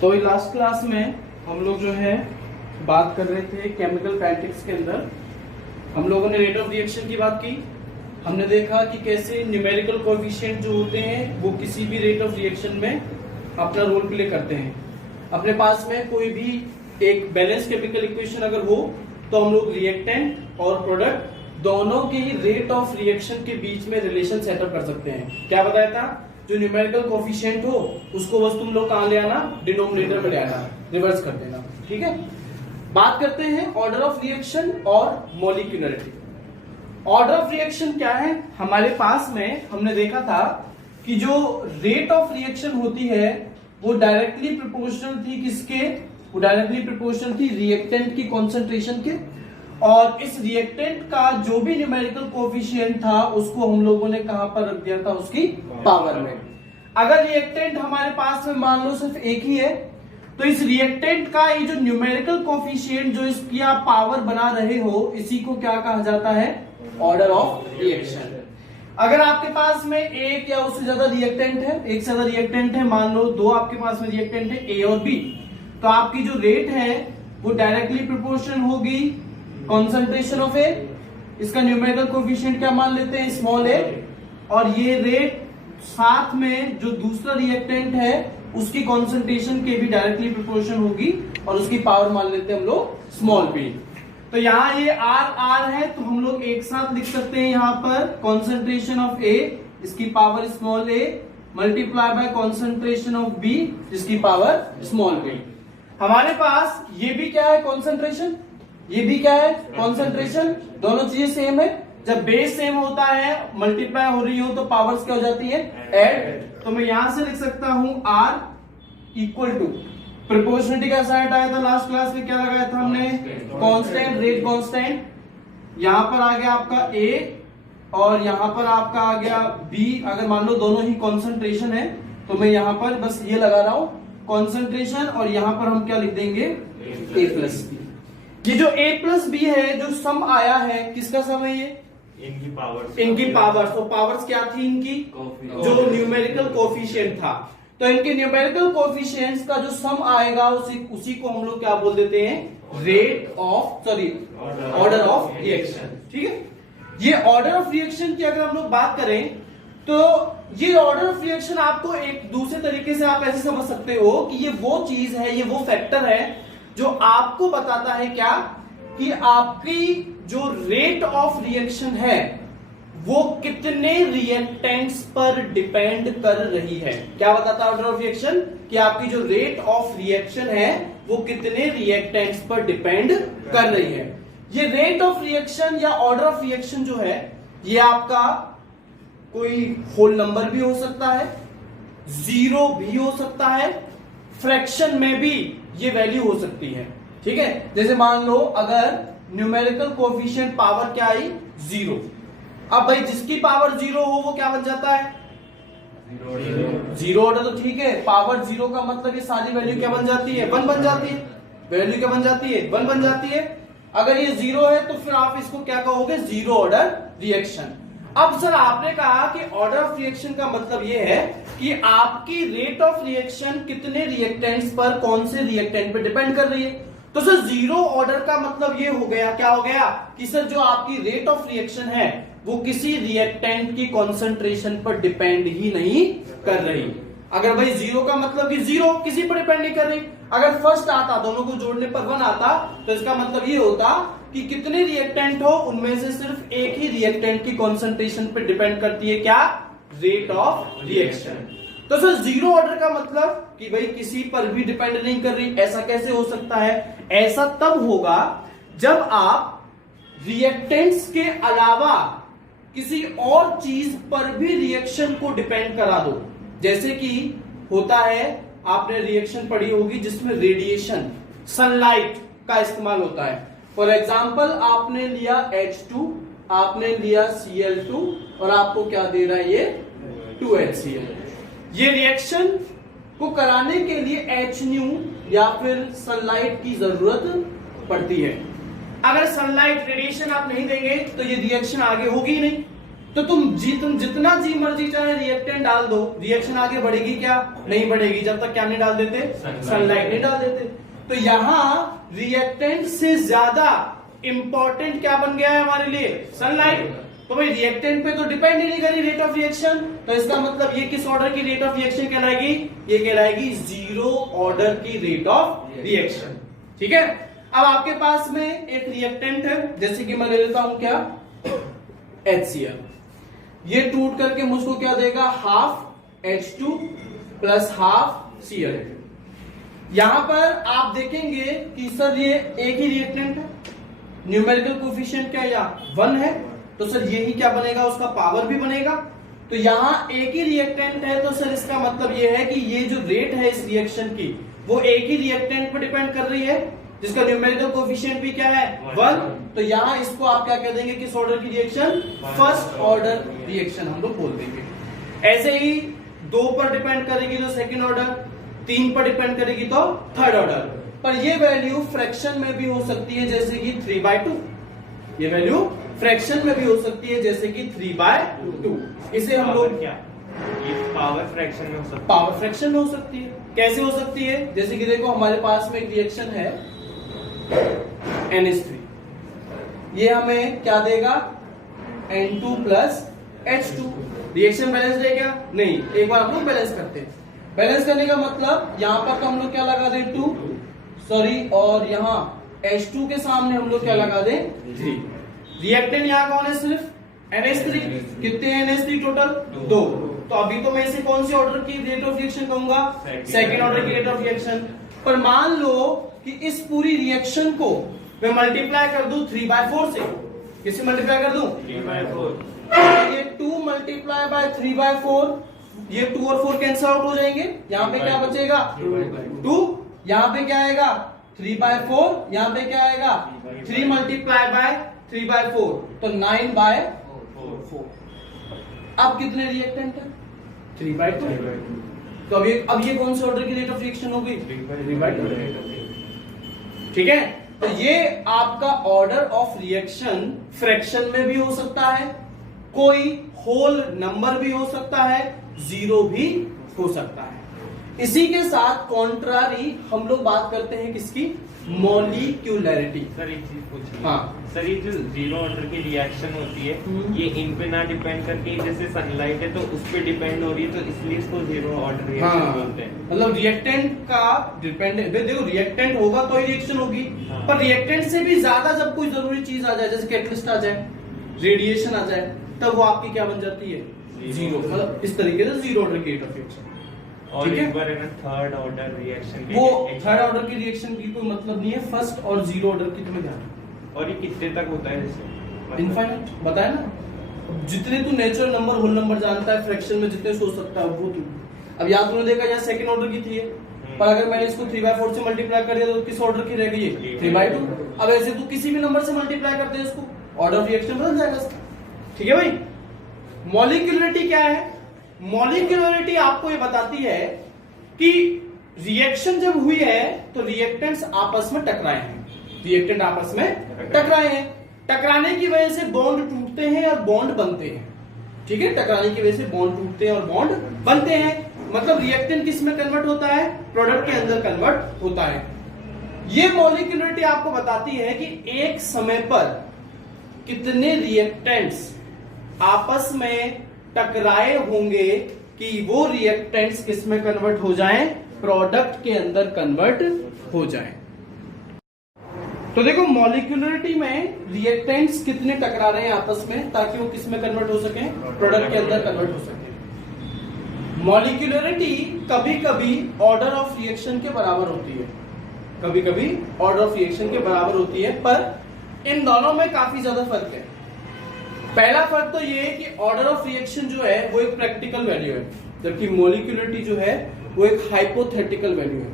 तो last class में हम लोग जो है बात कर रहे थे केमिकल काइनेटिक्स के अंदर। हम लोगों ने रेट ऑफ रिएक्शन की बात की। हमने देखा कि कैसे न्यूमेरिकल कोएफिशिएंट जो होते हैं वो किसी भी रेट ऑफ रिएक्शन में अपना रोल प्ले करते हैं। अपने पास में कोई भी एक बैलेंस केमिकल इक्वेशन अगर हो तो हम लोग रिएक्टेंट और प्रोडक्ट दोनों के ही रेट ऑफ रिएक्शन के बीच में रिलेशन सेटअप कर सकते हैं। क्या बताया था? जो न्यूमेरिकल कोएफिशिएंट हो उसको बस तुम लोग कहां ले आना, डिनोमिनेटर में ले आना, रिवर्स कर देना। ठीक है, बात करते हैं ऑर्डर ऑफ रिएक्शन और मॉलिक्यूलरिटी। ऑर्डर ऑफ रिएक्शन क्या है? हमारे पास में हमने देखा था कि जो रेट ऑफ रिएक्शन होती है वो डायरेक्टली प्रोपोर्शनल थी किसके? वो डायरेक्टली प्रोपोर्शनल थी रिएक्टेंट की कॉन्सेंट्रेशन के, और इस रिएक्टेंट का जो भी न्यूमेरिकल कोएफिशिएंट था उसको हम लोगों ने कहां पर रख दिया था? उसकी पावर में। अगर रिएक्टेंट हमारे पास में मान लो सिर्फ एक ही है तो इस रिएक्टेंट का ये जो न्यूमेरिकल कोएफिशिएंट जो इसकी आप पावर बना रहे हो इसी को क्या कहा जाता है? Order of reaction. अगर आपके पास में एक या उससे ज्यादा रिएक्टेंट है, एक से ज्यादा रिएक्टेंट है, मान लो दो आपके पास में रिएक्टेंट है ए और बी, तो आपकी जो रेट है वो डायरेक्टली प्रोपोर्शनल होगी कॉन्सेंट्रेशन ऑफ ए, इसका न्यूमेरिकल कोएफिशिएंट क्या मान लेते हैं? स्मॉल ए, और ये रेट साथ में जो दूसरा रिएक्टेंट है उसकी कॉन्सेंट्रेशन के भी डायरेक्टली प्रोपोर्शनल होगी और उसकी पावर मान लेते हैं हम लोग स्मॉल पी। तो यहाँ ये आर है तो हम लोग एक साथ लिख सकते हैं यहाँ पर कॉन्सेंट्रेशन ऑफ ए, इसकी power small A, multiply by concentration of B, इसकी पावर स्मॉल बी। हमारे पास ये भी क्या है? कॉन्सेंट्रेशन। ये भी क्या है? कॉन्सेंट्रेशन। दोनों चीजें सेम है। जब बेस सेम होता है, मल्टीप्लाई हो रही हो तो पावर्स क्या हो जाती है? ऐड। तो मैं यहां से लिख सकता हूं आर इक्वल टू, प्रोपोर्शनलिटी का साइड आया था लास्ट क्लास में, क्या लगाया था हमने? Constant, rate constant. यहां पर आ गया आपका ए और यहां पर आपका आ गया बी। अगर मान लो दोनों ही कॉन्सेंट्रेशन है तो मैं यहां पर बस ये लगा रहा हूं कॉन्सेंट्रेशन, और यहां पर हम क्या लिख देंगे? ए प्लस बी। ये जो a प्लस बी है जो सम आया है, किसका सम है ये? इनकी पावर्स। तो पावर्स क्या थी इनकी? जो न्यूमेरिकल कोएफिशिएंट था। तो इनके न्यूमेरिकल कोएफिशिएंट्स का जो सम आएगा उसी को हम लोग क्या बोल देते हैं? Rate of order of reaction. ठीक है, ये ऑर्डर ऑफ रिएक्शन की अगर हम लोग बात करें तो ये ऑर्डर ऑफ रिएक्शन आपको एक दूसरे तरीके से आप ऐसे समझ सकते हो कि ये वो चीज है, ये वो फैक्टर है जो आपको बताता है क्या कि आपकी जो रेट ऑफ रिएक्शन है वो कितने रिएक्टेंट्स पर डिपेंड कर रही है। क्या बताता है ऑर्डर ऑफ रिएक्शन? कि आपकी जो रेट ऑफ रिएक्शन है वो कितने रिएक्टेंट्स पर डिपेंड कर रही है। ये रेट ऑफ रिएक्शन या ऑर्डर ऑफ रिएक्शन जो है ये आपका कोई होल नंबर भी हो सकता है, जीरो भी हो सकता है, फ्रैक्शन में भी ये वैल्यू हो सकती है। ठीक है, जैसे मान लो अगर न्यूमेरिकल कोएफिशिएंट पावर क्या आई? जीरो। अब भाई जिसकी पावर जीरो हो वो क्या बन जाता है? Zero order. तो ठीक है, पावर जीरो का मतलब ये सारी वैल्यू क्या बन जाती है? वन बन जाती है। वैल्यू क्या बन जाती है? वन बन जाती है। अगर ये जीरो है तो फिर आप इसको क्या कहोगे? Zero order reaction. अब सर आपने कहा कि ऑर्डर ऑफ रिएक्शन का मतलब यह है कि आपकी रेट ऑफ रिएक्शन कितने रिएक्टेंट्स पर, कौन से रिएक्टेंट पर डिपेंड कर रही है। तो सर जीरो ऑर्डर का मतलब ये हो गया, क्या हो गया कि सर जो आपकी रेट ऑफ रिएक्शन है वो किसी रिएक्टेंट की कॉन्सेंट्रेशन पर डिपेंड ही नहीं कर रही। अगर भाई जीरो का मतलब कि जीरो किसी पर डिपेंड नहीं कर रही, अगर फर्स्ट आता दोनों को जोड़ने पर वन आता तो इसका मतलब ये होता कि कितने रिएक्टेंट हो उनमें से सिर्फ एक ही रिएक्टेंट की कॉन्सेंट्रेशन पे डिपेंड करती है क्या? Rate of reaction. तो सर जीरो ऑर्डर का मतलब कि भाई किसी पर भी डिपेंड नहीं कर रही। ऐसा कैसे हो सकता है? ऐसा तब होगा जब आप रिएक्टेंट्स के अलावा किसी और चीज पर भी रिएक्शन को डिपेंड करा दो। जैसे कि होता है, आपने रिएक्शन पढ़ी होगी जिसमें रेडिएशन, सनलाइट का इस्तेमाल होता है। फॉर एग्जाम्पल आपने लिया H2, आपने लिया Cl2 और आपको क्या दे रहा है? ये 2HCl। ये रिएक्शन को कराने के लिए Hnu या फिर सनलाइट की जरूरत पड़ती है। अगर सनलाइट रेडिएशन आप नहीं देंगे तो ये रिएक्शन आगे होगी ही नहीं। तो तुम जितना जी मर्जी चाहे रिएक्टेंट डाल दो, रिएक्शन आगे बढ़ेगी क्या? नहीं बढ़ेगी, जब तक क्या नहीं डाल देते, सनलाइट नहीं डाल देते। तो यहां रिएक्टेंट से ज्यादा इंपॉर्टेंट क्या बन गया है हमारे लिए? सनलाइट। तो भाई रिएक्टेंट पे तो डिपेंड ही नहीं करी रेट ऑफ रिएक्शन, तो इसका मतलब ये किस ऑर्डर की रेट ऑफ रिएक्शन कहलाएगी? ये कहलाएगी जीरो ऑर्डर की रेट ऑफ रिएक्शन। ठीक है, अब आपके पास में एक रिएक्टेंट है, जैसे कि मैं ले लेता हूं क्या, HCl। ये टूट करके मुझको क्या देगा? Half H2 plus half Cl। यहां पर आप देखेंगे कि सर ये एक ही रिएक्टेंट है, न्यूमेरिकल कोफिशिएंट क्या या 1 है, तो सर यही क्या बनेगा? उसका पावर भी बनेगा। तो यहां एक ही रिएक्टेंट है, तो सर इसका मतलब ये है कि ये जो रेट है इस रिएक्शन की, वो एक ही रिएक्टेंट पर डिपेंड कर रही है, जिसका न्यूमेरिकल कोफिशिएंट भी क्या है? 1। तो यहां इसको आप क्या कह देंगे? किस ऑर्डर की रिएक्शन? फर्स्ट ऑर्डर रिएक्शन हम लोग बोल देंगे। ऐसे ही 2 पर डिपेंड करेगी तो सेकंड ऑर्डर, 3 पर डिपेंड करेगी तो थर्ड ऑर्डर। पर ये वैल्यू फ्रैक्शन में भी हो सकती है, जैसे कि 3/2। ये वैल्यू फ्रैक्शन में भी हो सकती है, जैसे कि 3/2। इसे हम लोग क्या, ये पावर फ्रैक्शन में हो सकती है? पावर फ्रैक्शन में हो सकती है। कैसे हो सकती है? जैसे कि देखो हमारे पास में एक रिएक्शन है NH3, ये हमें क्या देगा? N2 plus H2। Reaction balance है क्या? नहीं। एक बार हम लोग बैलेंस करते हैं। बैलेंस करने का मतलब यहां पर तो हम लोग क्या लगा दें? 2, सॉरी, और यहां H2 के सामने हम लोग क्या लगा दें? 3। रिएक्टेंट यहां कौन है? सिर्फ NH3। कितने हैं NH3 टोटल? 2। तो अभी तो मैं इसे कौन सी ऑर्डर की रेट ऑफ रिएक्शन कहूंगा? सेकंड ऑर्डर की रेट ऑफ रिएक्शन। पर मान लो कि इस पूरी रिएक्शन को मैं मल्टीप्लाई कर दूं 3/4 से। किससे मल्टीप्लाई कर दूं? 3/4। ये 2 मल्टीप्लाई बाय 3/4, ये 2 और 4 कैंसिल आउट हो जाएंगे। यहाँ पे क्या बचेगा? 2। यहाँ पे क्या आएगा? 3/4। यहाँ पे क्या आएगा? 3 मल्टीप्लाई बाय 3/4, तो 9/4। अब कितने रिएक्टेंट है? 3/2। तो अब ये कौन से ऑर्डर की रेट ऑफ रिएक्शन होगी? 3/2। ठीक है, तो ये आपका ऑर्डर ऑफ रिएक्शन फ्रैक्शन में भी हो सकता है, कोई होल नंबर भी हो सकता है, जीरो भी हो सकता है। इसी के साथ कॉन्ट्रारी हम लोग बात करते हैं किसकी? मॉलिक्यूलैरिटी। सर एक चीज पूछिए। हाँ सर, ये जो जीरो ऑर्डर की रिएक्शन होती है, ये इन पे ना डिपेंड करके, जैसे सनलाइट है तो उस पे डिपेंड हो रही है, तो इसलिए इसको जीरो ऑर्डर रिएक्शन बोलते हैं। मतलब रिएक्टेंट का डिपेंड, देखो रिएक्टेंट होगा तो ही रिएक्शन होगी। हाँ। पर रिएक्टेंट से भी ज्यादा जब कोई जरूरी चीज आ जाए, जैसे कैटलिस्ट आ जाए, रेडिएशन आ जाए, तब वो आपकी क्या बन जाती है? जीरो। मतलब इस तरीके से जीरो ऑर्डर की रेट ऑफ रिएक्शन। और एक बार है ना थर्ड ऑर्डर रिएक्शन, वो थर्ड ऑर्डर की रिएक्शन की कोई मतलब नहीं है, फर्स्ट और जीरो ऑर्डर की तुम्हें ध्यान। और ये कितने तक होता है? जैसे इनफाइनाइट बताया ना, जितने तू नेचुरल नंबर होल नंबर जानता है फ्रैक्शन में जितने सोच सकता है वो तू। अब यहाँ तूने देखा यहाँ सेकंड ऑर्डर की थी, पर अगर मैंने इसको 3/4 से मल्टीप्लाई कर दिया तो किस ऑर्डर की रह गई? 3/2। अब ऐसे तू किसी भी नंबर से मल्टीप्लाई करते हैं इसको, ऑर्डर ऑफ रिएक्शन बदल जाएगा इसका। ठीक है भाई। मॉलिक्यूलरिटी क्या है? मॉलिक्यूलरिटी आपको ये बताती है कि रिएक्शन जब हुई है तो रिएक्टेंट्स आपस में टकराए हैं, रिएक्टेंट आपस में टकराए हैं, टकराने की वजह से बॉन्ड टूटते हैं और बॉन्ड बनते हैं। ठीक है, टकराने की वजह से बॉन्ड टूटते हैं और बॉन्ड बनते हैं। मतलब रिएक्टेंट किस में कन्वर्ट होता है? प्रोडक्ट के अंदर कन्वर्ट होता है। ये मॉलिक्यूलरिटी आपको बताती है कि एक समय पर कितने रिएक्टेंट्स आपस में टकराए होंगे कि वो रिएक्टेंट्स किस में कन्वर्ट हो जाएं? प्रोडक्ट के अंदर कन्वर्ट हो जाएं। तो देखो मॉलिक्यूलरिटी में रिएक्टेंट्स कितने टकरा रहे हैं आपस में ताकि वो किस में कन्वर्ट हो सके? प्रोडक्ट के अंदर कन्वर्ट हो सके। मॉलिक्यूलरिटी कभी कभी ऑर्डर ऑफ रिएक्शन के बराबर होती है, कभी कभी ऑर्डर ऑफ रिएक्शन के बराबर होती है, पर इन दोनों में काफी ज्यादा फर्क है। पहला फर्क तो ये है कि ऑर्डर ऑफ रिएक्शन जो है वो एक प्रैक्टिकल वैल्यू है, जबकि मॉलिक्यूलरिटी जो है वो एक हाइपोथेटिकल वैल्यू है।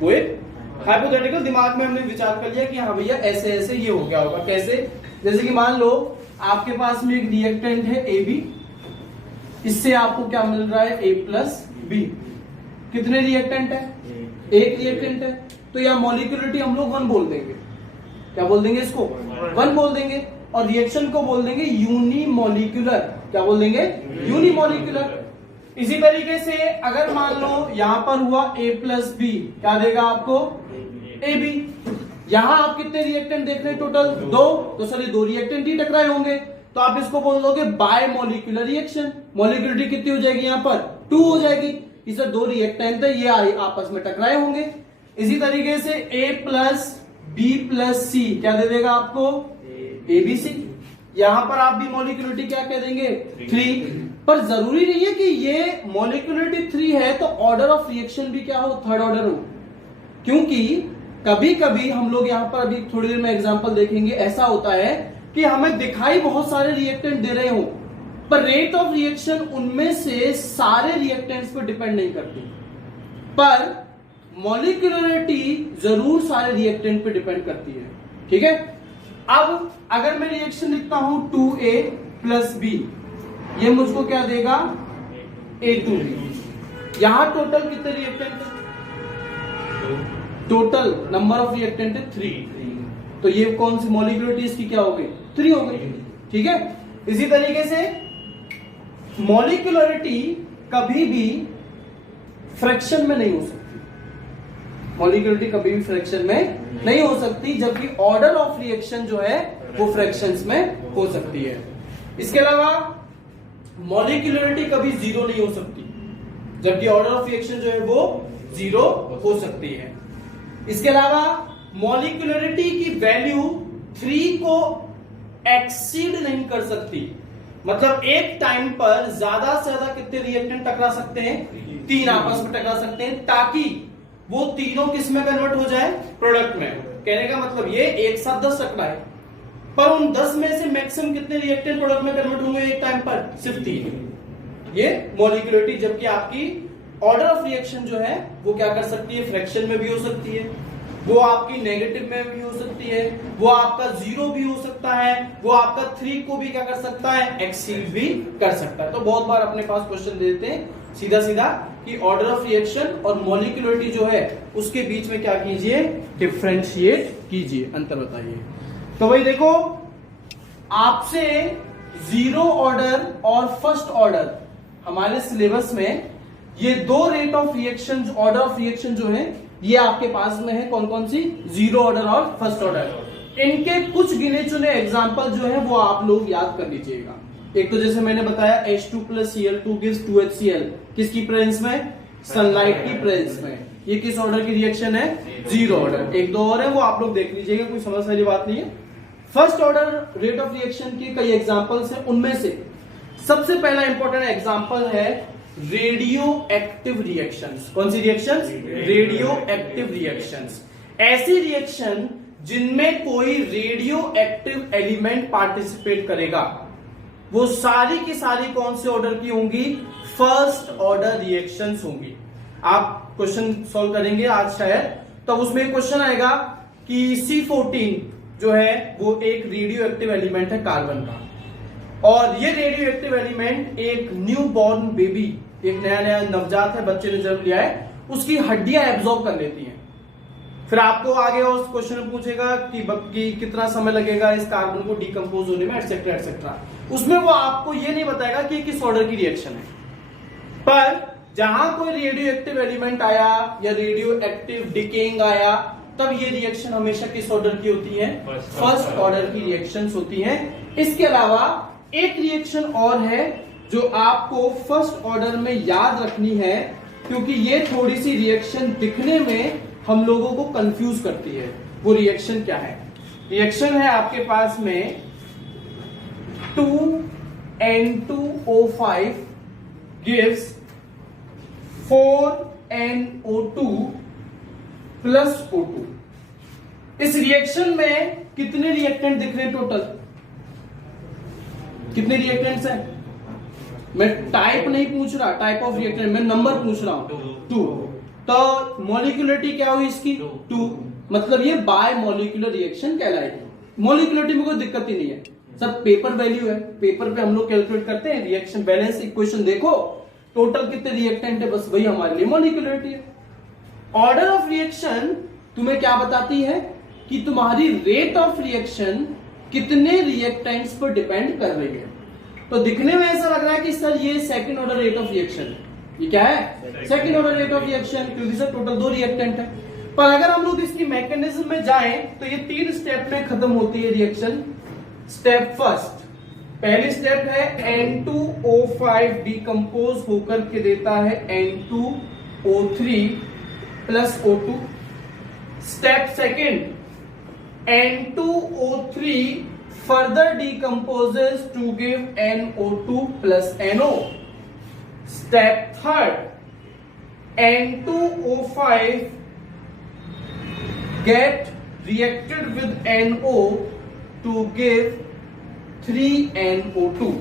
वो एक हाइपोथेटिकल, दिमाग में हमने विचार कर लिया कि हाँ भैया ऐसे ऐसे ये हो गया होगा। कैसे? जैसे कि मान लो आपके पास में एक रिएक्टेंट है AB, इससे आपको क्या मिल रहा है? A+B। कितने रिएक्टेंट है? एक रिएक्टेंट है, तो यह मॉलिक्यूलरिटी हम लोग 1 बोल देंगे। क्या बोल देंगे इसको? 1 बोल देंगे। और रिएक्शन को बोल देंगे यूनिमोलिकुलर। क्या बोल देंगे? यूनिमोलिकुलर। इसी तरीके से अगर मान लो यहां पर हुआ A प्लस बी, क्या देगा आपको? AB। यहां आप कितने रिएक्टेंट देख रहे हैं टोटल? 2। तो सर ये 2 रिएक्टेंट ही टकराए होंगे, तो आप इसको बोल दोगे बाय मोलिकुलर रिएक्शन। मोलिकुलरिटी कितनी हो जाएगी यहाँ पर? 2 हो जाएगी। इसे 2 रिएक्टेंट है, ये आपस में टकराए होंगे। इसी तरीके से A प्लस बी प्लस सी क्या दे देगा आपको? ABC। यहां पर आप भी मोलिकुलरिटी क्या कह देंगे? 3। पर जरूरी नहीं है कि ये मोलिकुलरिटी 3 है तो ऑर्डर ऑफ रिएक्शन भी क्या हो? 3rd ऑर्डर हो। क्योंकि कभी कभी हम लोग यहां पर अभी थोड़ी देर में एग्जांपल देखेंगे, ऐसा होता है कि हमें दिखाई बहुत सारे रिएक्टेंट दे रहे हो, पर रेट ऑफ रिएक्शन उनमें से सारे रिएक्टेंट्स पर डिपेंड नहीं करती, पर मॉलिक्यूलरिटी जरूर सारे रिएक्टेंट पे डिपेंड करती है। ठीक है। अब अगर मैं रिएक्शन लिखता हूं 2A प्लस बी, ये मुझको क्या देगा? A2B। यहां टोटल कितने रिएक्टेंट है? टोटल नंबर ऑफ रिएक्टेंट है 3। तो ये कौन सी मॉलिक्यूलरिटी इसकी क्या हो गई? 3 हो गई। ठीक है। इसी तरीके से मॉलिक्यूलरिटी कभी भी फ्रैक्शन में नहीं हो सकती। मॉलिक्यूलरिटी कभी भी फ्रैक्शन में नहीं हो सकती, जबकि ऑर्डर ऑफ रिएक्शन जो है वो फ्रैक्शंस में हो सकती है। इसके अलावा मॉलिक्यूलरिटी कभी 0 नहीं हो सकती, जबकि ऑर्डर ऑफ रिएक्शन जो है वो 0 हो सकती है। इसके अलावा मॉलिक्यूलरिटी की वैल्यू 3 को एक्सीड नहीं कर सकती। मतलब एक टाइम पर ज्यादा से ज्यादा कितने रिएक्टेंट टकरा सकते हैं? 3 आपस में टकरा सकते हैं, ताकि वो तीनों किस में कन्वर्ट हो जाए? प्रोडक्ट में। कहने का मतलब ये एक साथ 10 टकराए, पर उन 10 में से मैक्सिमम कितने रिएक्टेंट प्रोडक्ट में कन्वर्ट होंगे एक टाइम पर? सिर्फ 3। ये मॉलिक्यूलरिटी। जबकि आपकी ऑर्डर ऑफ रिएक्शन जो है वो क्या कर सकती है? फ्रैक्शन में भी हो सकती है, वो आपकी नेगेटिव में भी हो सकती है, वो आपका 0 भी हो सकता है, वो आपका 3 को भी क्या कर सकता है? एक्सीड भी कर सकता है। तो बहुत बार अपने पास क्वेश्चन देते हैं सीधा सीधा कि ऑर्डर ऑफ रिएक्शन और मॉलिक्यूलरिटी जो है उसके बीच में क्या कीजिए? डिफरेंशिएट कीजिए, अंतर बताइए। तो भाई देखो, आपसे 0 ऑर्डर और फर्स्ट ऑर्डर हमारे सिलेबस में ये 2 rate of reaction, order of reaction जो है ये आपके पास में है। कौन कौन सी? 0 ऑर्डर और फर्स्ट ऑर्डर। इनके कुछ गिने चुने एग्जांपल जो है वो आप लोग याद कर लीजिएगा। एक तो जैसे मैंने बताया H2 plus Cl2 gives 2HCl, किसकी प्रेजेंस में? सनलाइट की प्रेजेंस में। ये किस ऑर्डर की रिएक्शन है? 0 ऑर्डर। एक दो और है वो आप लोग देख लीजिएगा, कोई समझ वाली बात नहीं है। First order rate of reaction के कई एग्जांपल्स हैं, उनमें से सबसे पहला इंपॉर्टेंट एग्जांपल है रेडियो एक्टिव रिएक्शंस। कौन सी रिएक्शंस? Radio active reactions. ऐसी रिएक्शन जिनमें कोई रेडियो एक्टिव एलिमेंट पार्टिसिपेट करेगा, वो सारी की सारी कौन से ऑर्डर की होंगी? फर्स्ट ऑर्डर रिएक्शंस होंगी। आप क्वेश्चन सॉल्व करेंगे आज शायद, तब उसमें एक क्वेश्चन आएगा कि C14 जो है वो एक रेडियो एक्टिव एलिमेंट है कार्बन का, और ये रेडियो एक्टिव एलिमेंट एक न्यू बॉर्न बेबी, एक नया नया नवजात है, बच्चे ने जन्म लिया है, उसकी हड्डियां एब्जॉर्ब कर लेती हैं। फिर आपको आगे उस क्वेश्चन में पूछेगा कि कितना समय लगेगा इस कार्बन को डिकम्पोज होने में, एटसेट्रा एटसेट्रा। उसमें वो आपको ये नहीं बताएगा कि किस ऑर्डर की रिएक्शन है, पर जहां कोई रेडियो एक्टिव एलिमेंट आया या रेडियो एक्टिव डिकेइंग आया, तब ये रिएक्शन हमेशा किस ऑर्डर की होती है? फर्स्ट ऑर्डर की रिएक्शंस होती हैं। इसके अलावा एक रिएक्शन और है जो आपको फर्स्ट ऑर्डर में याद रखनी है, क्योंकि ये थोड़ी सी रिएक्शन दिखने में हम लोगों को कंफ्यूज करती है। वो रिएक्शन क्या है? रिएक्शन है आपके पास में 2N2O5 gives 4NO2 plus O2। इस रिएक्शन में कितने रिएक्टेंट दिख रहे हैं टोटल? कितने रिएक्टेंट्स हैं? मैं टाइप नहीं पूछ रहा, टाइप ऑफ रिएक्टेंट, मैं नंबर पूछ रहा हूं। 2। तो मॉलिक्यूलरिटी क्या हुई इसकी? 2। मतलब ये बाय मॉलिक्यूलर रिएक्शन कहलाएगी। मॉलिक्यूलरिटी में कोई दिक्कत ही नहीं है, सब पेपर वैल्यू है, पेपर पे हम लोग कैलकुलेट करते हैं। रिएक्शन बैलेंस इक्वेशन देखो, टोटल कितने रिएक्टेंट है, बस वही हमारे लिए मॉलिक्यूलरिटी है। ऑर्डर ऑफ रिएक्शन तुम्हें क्या बताती है? कि तुम्हारी रेट ऑफ रिएक्शन कितने रिएक्टेंट्स पर डिपेंड कर रही है। तो दिखने में ऐसा लग रहा है कि सर ये second order rate of reaction है। ये क्या है? Second order rate of reaction, क्योंकि सर टोटल 2 रिएक्टेंट है। पर अगर हम लोग इसकी मैकेनिज्म में जाएं तो ये 3 स्टेप में खत्म होती है रिएक्शन। स्टेप फर्स्ट, पहली स्टेप है N2O5 डिकम्पोज होकर के देता है N2O3 plus O2। Step second, N2O3 further decomposes to give NO2 plus NO. Step third, N2O5 get reacted with NO to give 3NO2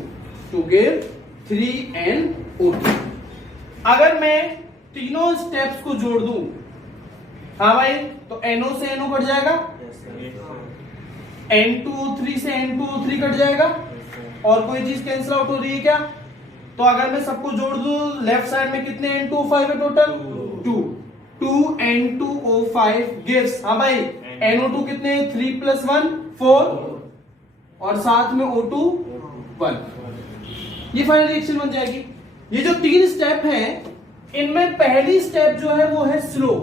to give 3NO2। अगर मैं तीनों steps को जोड़ दूं, हाँ भाई, तो NO से NO कट जाएगा, N2O3 से N2O3 कट जाएगा, और कोई चीज कैंसिल आउट हो रही है क्या? तो अगर मैं सबको जोड़ दूं, लेफ्ट साइड में कितने N2O5 है टोटल? 2 N2O5 गिव्स, हाँ भाई, NO2 कितने? 3 + 1 4, और साथ में O2 1। ये फाइनल रिएक्शन बन जाएगी। ये जो 3 स्टेप हैं, इनमें पहली स्टेप जो है वो है स्लो,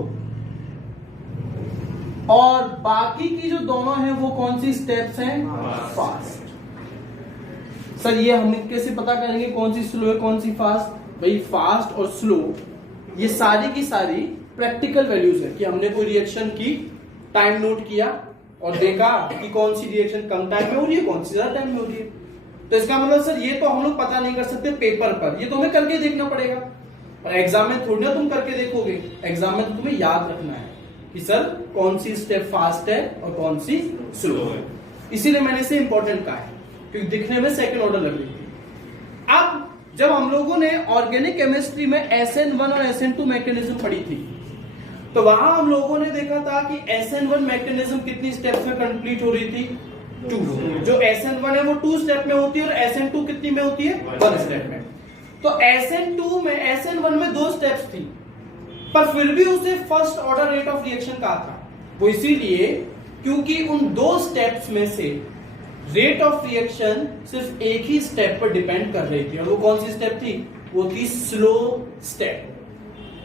और बाकी की जो दोनों हैं वो कौन सी स्टेप्स हैं? फास्ट। सर ये हम कैसे पता करेंगे कौन सी स्लो है कौन सी फास्ट? भाई फास्ट और स्लो ये सारी की सारी प्रैक्टिकल वैल्यूज है कि हमने कोई रिएक्शन की, टाइम नोट किया और देखा कि कौन सी रिएक्शन कम टाइम में हो रही है, कौन सी ज्यादा टाइम में हो रही है। तो इसका मतलब सर ये तो हम लोग पता नहीं कर सकते पेपर पर, ये तो हमें करके देखना पड़ेगा। और एग्जाम में थोड़ी ना तुम करके देखोगे, एग्जाम में तो तुम्हें याद रखना है कि सर कौन सी स्टेप फास्ट है और कौन सी स्लो है। इसीलिए मैंने इसे इंपॉर्टेंट कहा है, क्योंकि दिखने में सेकंड ऑर्डर लग रही थी। अब जब हम लोगों ने ऑर्गेनिक केमिस्ट्री में SN1 और SN2 मैकेनिज्म पढ़ी थी, तो वहां हम लोगों ने देखा था कि SN1 मैकेनिज्म कितनी स्टेप्स में कंप्लीट हो रही थी? 2। जो SN1 है वो 2 स्टेप में होती है, और SN2 कितनी में होती है? 1 स्टेप में। तो SN2 में, SN1 में 2 स्टेप्स थी, पर फिर भी उसे first order rate of reaction कहा था। वो इसीलिए क्योंकि उन 2 स्टेप्स में से रेट ऑफ रिएक्शन सिर्फ एक ही स्टेप पर डिपेंड कर रही थी, और वो कौन सी स्टेप थी? वो थी slow step.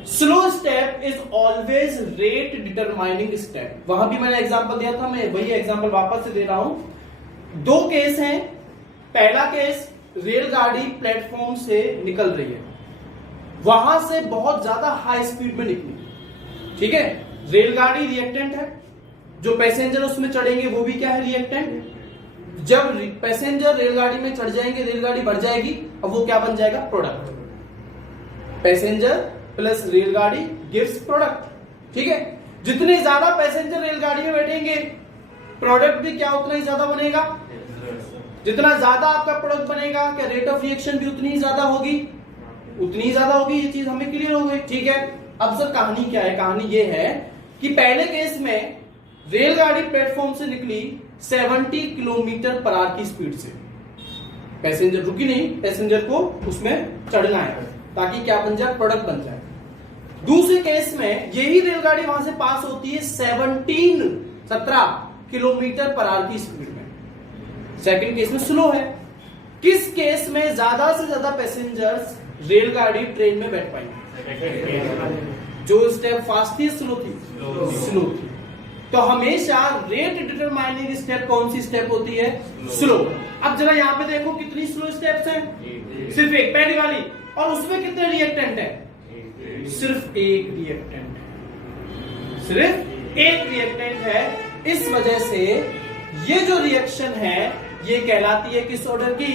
Slow step is always rate determining step. वहां भी मैंने एग्जांपल दिया था, मैं वही एग्जांपल वापस से दे रहा हूं। 2 केस हैं। पहला केस, रेलगाड़ी प्लेटफॉर्म से निकल रही है, वहां से बहुत ज्यादा हाई स्पीड में निकली, ठीक है। रेलगाड़ी रिएक्टेंट है, जो पैसेंजर उसमें चढ़ेंगे वो भी क्या है? रिएक्टेंट। जब पैसेंजर रेलगाड़ी में चढ़ जाएंगे, रेलगाड़ी बढ़ जाएगी, अब वो क्या बन जाएगा? प्रोडक्ट। पैसेंजर प्लस रेलगाड़ी गिव्स प्रोडक्ट, ठीक है। जितने ज्यादा पैसेंजर रेलगाड़ी में बैठेंगे, प्रोडक्ट भी क्या उतना ही ज्यादा बनेगा। जितना ज्यादा आपका प्रोडक्ट बनेगा, क्या रेट ऑफ रिएक्शन भी उतनी ही ज्यादा होगी, उतनी ही ज्यादा होगी। ये चीज हमें क्लियर हो गई, ठीक है। अब सर कहानी क्या है? कहानी ये है कि पहले केस में रेलगाड़ी प्लेटफॉर्म से निकली 70 किलोमीटर/आवर की स्पीड से, पैसेंजर रुकी नहीं, पैसेंजर को उसमें चढ़ना है ताकि क्या बन जाए? प्रोडक्ट बन जाए। दूसरे केस में यही रेलगाड़ी वहां से पास होती है 17 किलोमीटर/आवर की स्पीड में। सेकंड केस में स्लो है। किस केस में ज्यादा से ज्यादा पैसेंजर्स रेलगाड़ी ट्रेन में बैठ पाएंगे? जो स्टेप फास्ट थी, स्लो थी? स्लो थी। तो हमेशा रेट डिटरमाइनिंग स्टेप कौन सी स्टेप होती है? स्लो। अब जरा यहाँ पे देखो कितनी स्लो स्टेप्स हैं? सिर्फ एक, पहली वाली। और उसमें कितने रिएक्टेंट है? सिर्फ एक रिएक्टेंट है, सिर्फ एक रिएक्टेंट है। इस वजह से ये जो रिएक्शन है ये कहलाती है किस ऑर्डर की?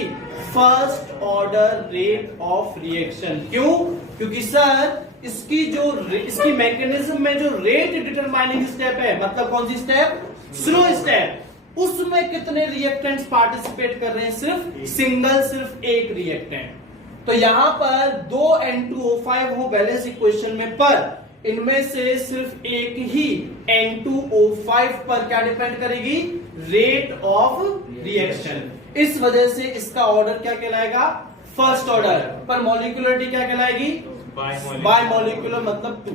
First order rate of reaction. क्यों? क्योंकि सर इसकी मैकेनिज्म में जो रेट डिटरमाइनिंग स्टेप है, मतलब कौन सी स्टेप? Slow step. उसमें कितने रिएक्टेंट्स पार्टिसिपेट कर रहे हैं? सिर्फ सिंगल, सिर्फ एक रिएक्टेंट। तो यहां पर 2 N2O5 हो बैलेंस इक्वेशन में, पर इनमें से सिर्फ एक ही N2O5 पर क्या डिपेंड करेगी? Rate of reaction. इस वजह से इसका ऑर्डर क्या कहलाएगा? First order. पर मॉलिक्यूलरिटी क्या कहलाएगी? बाय मॉलिक्यूलर, मतलब 2।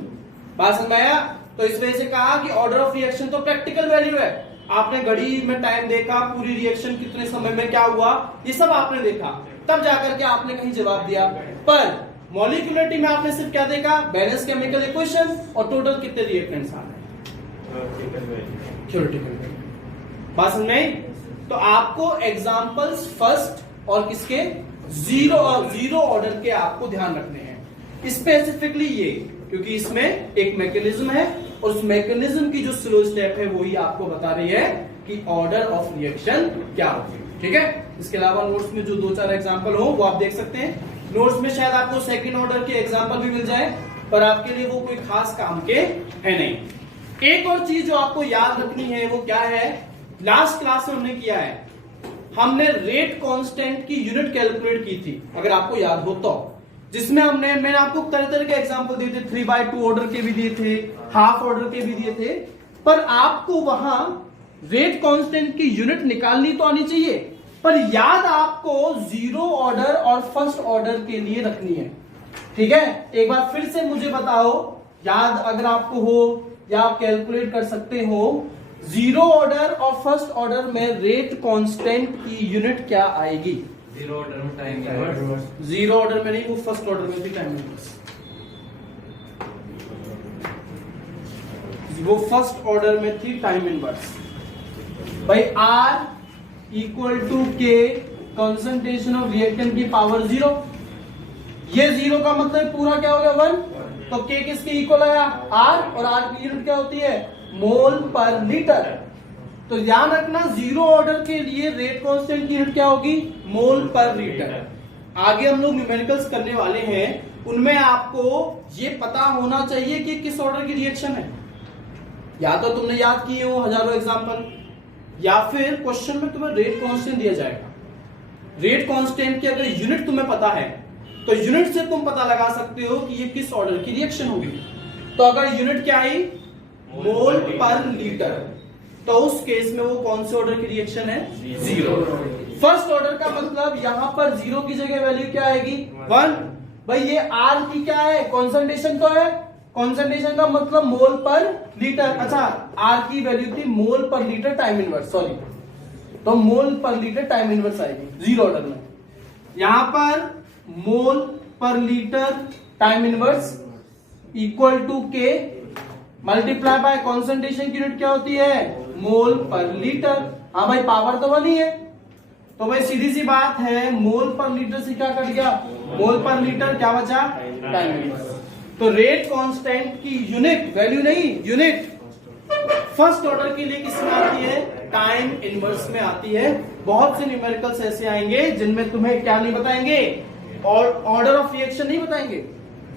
बात समझ आया? तो इस वजह से कहा कि ऑर्डर ऑफ रिएक्शन तो प्रैक्टिकल वैल्यू है, आपने घड़ी में टाइम देखा, पूरी रिएक्शन कितने समय में क्या हुआ, ये सब आपने देखा, तब जाकर के आपने कहीं जवाब दिया। पर मॉलिक्यूलरिटी में आपने सिर्फ क्या देखा, बैलेंस केमिकल इक्वेशन और टोटल कितने रिएक्टेंट्स आ रहे हैं, थ्योरेटिकल। बात समझ में आई? तो आपको एग्जांपल्स फर्स्ट और किसके जीरो ऑर्डर के आपको ध्यान रखने हैं स्पेसिफिकली ये, क्योंकि इसमें एक मैकेनिज्म है और उस मैकेनिज्म की जो स्लो स्टेप है वही आपको बता रही है कि ऑर्डर ऑफ रिएक्शन क्या होगी। ठीक है, इसके अलावा नोट्स में जो 2-4 एग्जांपल हो वो आप देख सकते हैं। नोट्स में शायद आपको सेकंड ऑर्डर के एग्जांपल भी मिल जाए, पर आपके लिए वो कोई खास काम के है नहीं। एक और चीज जो आपको याद रखनी है वो क्या है, लास्ट क्लास में हमने किया है, हमने रेट कांस्टेंट की यूनिट कैलकुलेट की थी, अगर आपको याद हो तो, जिसमें मैंने आपको तरह तरह के एग्जांपल दिए थे, 3/2 ऑर्डर के भी दिए थे, हाफ ऑर्डर के भी दिए थे, पर आपको वहां रेट कांस्टेंट की यूनिट निकालनी तो आनी चाहिए, पर याद आपको जीरो ऑर्डर और फर्स्ट ऑर्डर के लिए रखनी है। ठीक है, एक बार फिर से मुझे बताओ, याद अगर आपको हो या आप कैलकुलेट कर सकते हो, जीरो ऑर्डर और फर्स्ट ऑर्डर में रेट कांस्टेंट की यूनिट क्या आएगी? जीरो ऑर्डर में टाइम इनवर्स। जीरो ऑर्डर में नहीं, वो फर्स्ट ऑर्डर में थी टाइम इनवर्स। वो फर्स्ट ऑर्डर में थी टाइम इनवर्स। भाई R इक्वल टू के कंसंट्रेशन ऑफ रिएक्टेंट की पावर 0, ये 0 का मतलब पूरा क्या हो गया 1, तो K किसके इक्वल आया R, और R की यूनिट क्या होती है मोल पर लीटर। तो ध्यान रखना जीरो ऑर्डर के लिए रेट कांस्टेंट की यूनिट क्या होगी मोल पर लीटर। आगे हम लोग न्यूमेरिकल्स करने वाले हैं, उनमें आपको ये पता होना चाहिए कि किस ऑर्डर की रिएक्शन है, या तो तुमने याद किए हो हजारों एग्जांपल, या फिर क्वेश्चन में तुम्हें रेट कांस्टेंट दिया जाएगा। रेट कांस्टेंट की अगर यूनिट तुम्हें पता है तो यूनिट से तुम पता लगा सकते हो कि ये किस ऑर्डर की रिएक्शन होगी। तो अगर यूनिट क्या आई मोल पर लीटर, तो उस केस में वो कौन से ऑर्डर की रिएक्शन है जीरो। फर्स्ट ऑर्डर का मतलब यहां पर जीरो की जगह वैल्यू क्या आएगी 1। भाई ये R की क्या है कॉन्सेंट्रेशन तो है, कॉन्सेंट्रेशन का मतलब मोल पर लीटर। अच्छा R की वैल्यू थी मोल per litre time inverse, sorry, तो mole per litre time inverse आएगी जीरो ऑर्डर में। यहां पर mole per litre time inverse equal to K multiply by concentration की यूनिट क्या होती है मोल पर लीटर। हाँ भाई पावर तो 1 ही है, तो भाई सीधी सी बात है मोल पर लीटर से क्या कट गया मोल पर लीटर, क्या बचा टाइम इनवर्स। तो रेट कांस्टेंट की यूनिट वैल्यू नहीं यूनिट फर्स्ट ऑर्डर के लिए किसमें आती है टाइम इनवर्स में आती है। बहुत से न्यूमेरिकल्स ऐसे आएंगे जिनमें तुम्हें क्या नहीं बताएंगे और ऑर्डर ऑफ रिएक्शन नहीं बताएंगे,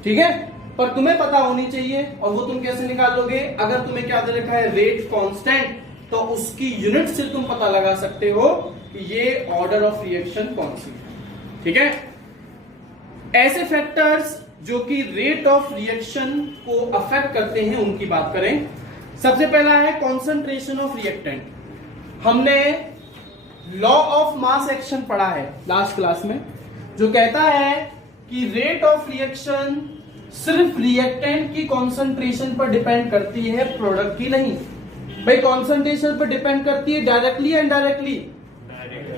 ठीक है, पर तुम्हें पता होनी चाहिए। और वो तुम कैसे निकाल लोगे, अगर तुम्हें क्या दे रखा है रेट कांस्टेंट, तो उसकी यूनिट से तुम पता लगा सकते हो कि ये ऑर्डर ऑफ रिएक्शन कौन सी है। ठीक है, ऐसे फैक्टर्स जो कि रेट ऑफ रिएक्शन को अफेक्ट करते हैं उनकी बात करें। सबसे पहला है कॉन्सेंट्रेशन ऑफ रिएक्टेंट। हमने लॉ ऑफ मास एक्शन पढ़ा है लास्ट क्लास में, जो कहता है कि रेट ऑफ रिएक्शन सिर्फ रिएक्टेंट की कॉन्सेंट्रेशन पर डिपेंड करती है, प्रोडक्ट की नहीं। भाई कॉन्सेंट्रेशन पर डिपेंड करती है डायरेक्टली या इनडायरेक्टली,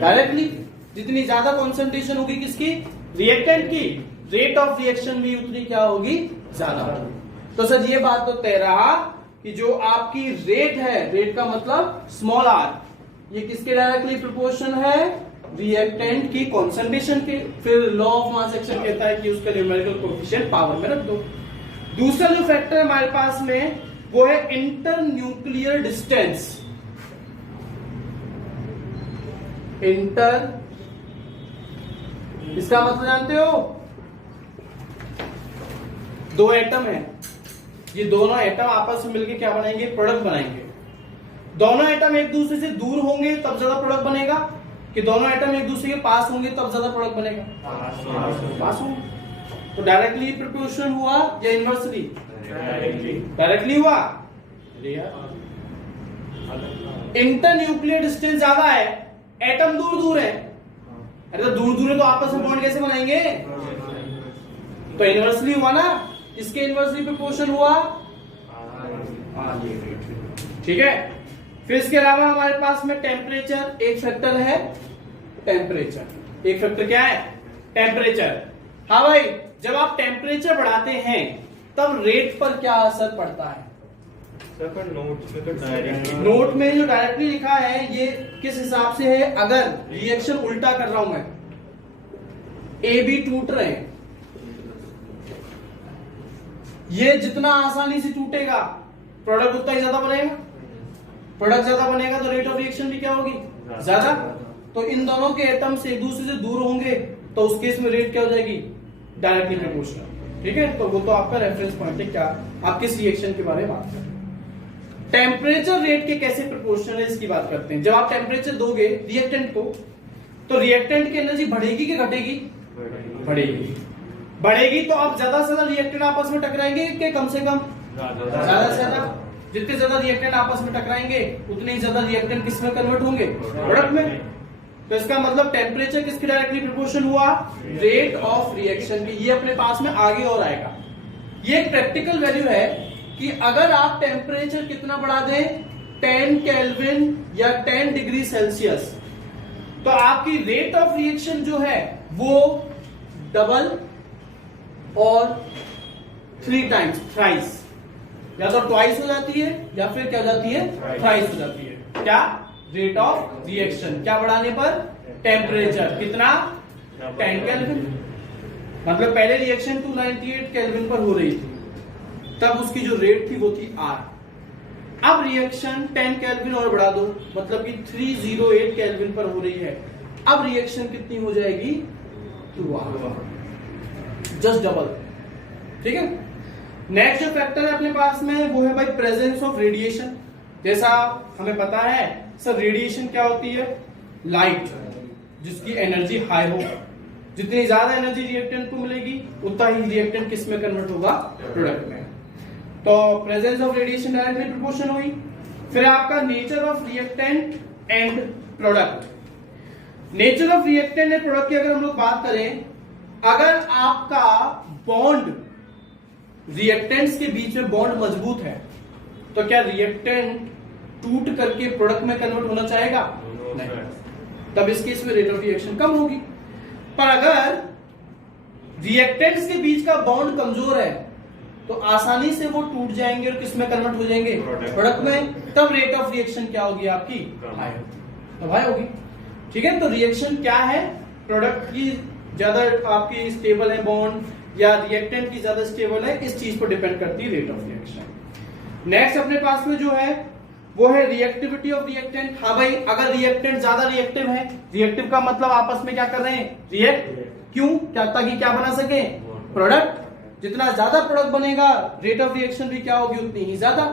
डायरेक्टली। जितनी ज्यादा कॉन्सेंट्रेशन होगी किसकी रिएक्टेंट की, रेट ऑफ रिएक्शन भी उतनी क्या होगी ज्यादा। तो सर ये बात तो तय रहा कि जो आपकी रेट है, रेट का मतलब स्मॉल r, ये किसके डायरेक्टली प्रोपोर्शनल है रिएक्टेंट की कॉन्सेंट्रेशन के। फिर लॉ ऑफ मास एक्शन कहता है कि उसका न्यूमेरिकल कोएफिशिएंट पावर में रख दो। दूसरा जो फैक्टर है हमारे पास में वो है इंटर न्यूक्लियर डिस्टेंस। इंटर, इसका मतलब जानते हो, दो एटम है, ये दोनों एटम आपस में मिलकर क्या बनाएंगे प्रोडक्ट बनाएंगे। दोनों एटम एक दूसरे से दूर होंगे तब ज्यादा प्रोडक्ट बनेगा, कि दोनों एटम एक दूसरे के पास होंगे तब ज्यादा प्रोडक्ट बनेगा पास होंगे। तो डायरेक्टली प्रोपोर्शनल हुआ या इनवर्सली, डायरेक्टली हुआ। इंटर न्यूक्लियर डिस्टेंस ज्यादा है, एटम दूर दूर है, अरे तो दूर दूर है तो आपस में बॉन्ड कैसे बनाएंगे, तो इनवर्सली हुआ ना, इसके इनवर्सली प्रोपोर्शन हुआ। ठीक है, फिर इसके अलावा हमारे पास में टेम्परेचर एक फैक्टर है। टेम्परेचर एक फैक्टर क्या है? टेम्परेचर। हाँ भाई, जब आप टेम्परेचर बढ़ाते हैं तब रेट पर क्या असर पड़ता है? सर नोट में तो डायरेक्टली, नोट में जो डायरेक्टली लिखा है ये किस हिसाब से है? अगर रिएक्शन उल्टा कर रहा हूं मैं, ए बी टूट रहे हैं, ये जितना आसानी से टूटेगा प्रोडक्ट उतना ही ज्यादा बनेगा। प्रोडक्ट ज्यादा बनेगा तो रेट ऑफ रिएक्शन भी क्या होगी? ज्यादा। तो इन दोनों के एटम्स एक दूसरे से दूर होंगे तो उस केस में रेट क्या हो जाएगी? Directly proportional. ठीक है, तो वो तो आपका रेफरेंस पॉइंट है, क्या आप किस रिएक्शन के बारे में बात कर रहे हैं। टेम्परेचर रेट के कैसे प्रोपोर्शनल है इसकी बात करते हैं। जब आप टेम्परेचर दोगे रिएक्टेंट को तो रिएक्टेंट की एनर्जी बढ़ेगी कि घटेगी? बढ़ेगी। बढ़ेगी तो अब ज्यादा से ज्यादा रिएक्टेंट आपस में टकराएंगे कि कम से कम? ज्यादा से ज्यादा। जितने ज्यादा रिएक्टेंट आपस में टकराएंगे उतने ही ज्यादा रिएक्टेंट किस में कन्वर्ट होंगे? प्रोडक्ट में। तो इसका मतलब टेम्परेचर किसके डायरेक्टली प्रोपोर्शनल हुआ? रेट ऑफ रिएक्शन की। ये अपने पास में आगे और आएगा। ये एक प्रैक्टिकल वैल्यू है कि अगर आप टेम्परेचर कितना बढ़ा दें, 10 केल्विन या 10 डिग्री सेल्सियस, तो आपकी रेट ऑफ रिएक्शन जो है वो डबल और 3 टाइम्स, थ्राइस, या तो ट्वाइस हो जाती है या फिर क्या हो जाती है? थ्राइस हो जाती है। क्या? Rate of reaction. क्या बढ़ाने पर? टेम्परेचर कितना? 10 केल्विन। मतलब पहले रिएक्शन 298 केल्विन पर हो रही थी, तब उसकी जो रेट थी वो थी R। अब रिएक्शन 10 केल्विन और बढ़ा दो, मतलब कि 308 केल्विन पर हो रही है। अब रिएक्शन कितनी हो जाएगी? 2R, just double. ठीक है। नेक्स्ट जो फैक्टर है अपने पास में वो है भाई प्रेजेंस ऑफ रेडिएशन। जैसा हमें पता है सर, रेडिएशन क्या होती है? लाइट जिसकी एनर्जी हाई हो। जितनी ज्यादा एनर्जी रिएक्टेंट को मिलेगी उतना ही रिएक्टेंट किस में कन्वर्ट होगा? प्रोडक्ट में। तो presence of radiation directly proportional हुई। फिर आपका nature of reactant and product. Nature of reactant and product की अगर हम लोग बात करें, अगर आपका बॉन्ड रिएक्टेंट्स के बीच में बॉन्ड मजबूत है तो क्या रिएक्टेंट टूट करके प्रोडक्ट में कन्वर्ट होना चाहेगा? नहीं। तब इस केस में रेट ऑफ रिएक्शन कम होगी। पर अगर रिएक्टेंट्स के बीच का बॉन्ड कमजोर है तो आसानी से वो टूट जाएंगे और किस में कन्वर्ट हो जाएंगे? प्रोडक्ट में। तब रेट ऑफ रिएक्शन क्या होगी आपकी? हाई होगी। तो हाई होगी। ठीक है, तो रिएक्शन क्या है? प्रोडक्ट की ज्यादा आपकी स्टेबल है बॉन्ड या रिएक्टेंट की ज्यादा स्टेबल है, इस चीज पर डिपेंड करती है रेट ऑफ रिएक्शन। नेक्स्ट अपने पास में जो है वो है रिएक्टिविटी ऑफ रिएक्टेंट। हाँ भाई, अगर रिएक्टेंट ज्यादा रिएक्टिव है, रिएक्टिव का मतलब आपस में क्या कर रहे हैं? रिएक्ट। क्यों? क्या? ताकि क्या बना सके? प्रोडक्ट। जितना ज्यादा प्रोडक्ट बनेगा रेट ऑफ रिएक्शन भी क्या होगी? उतनी ही ज्यादा।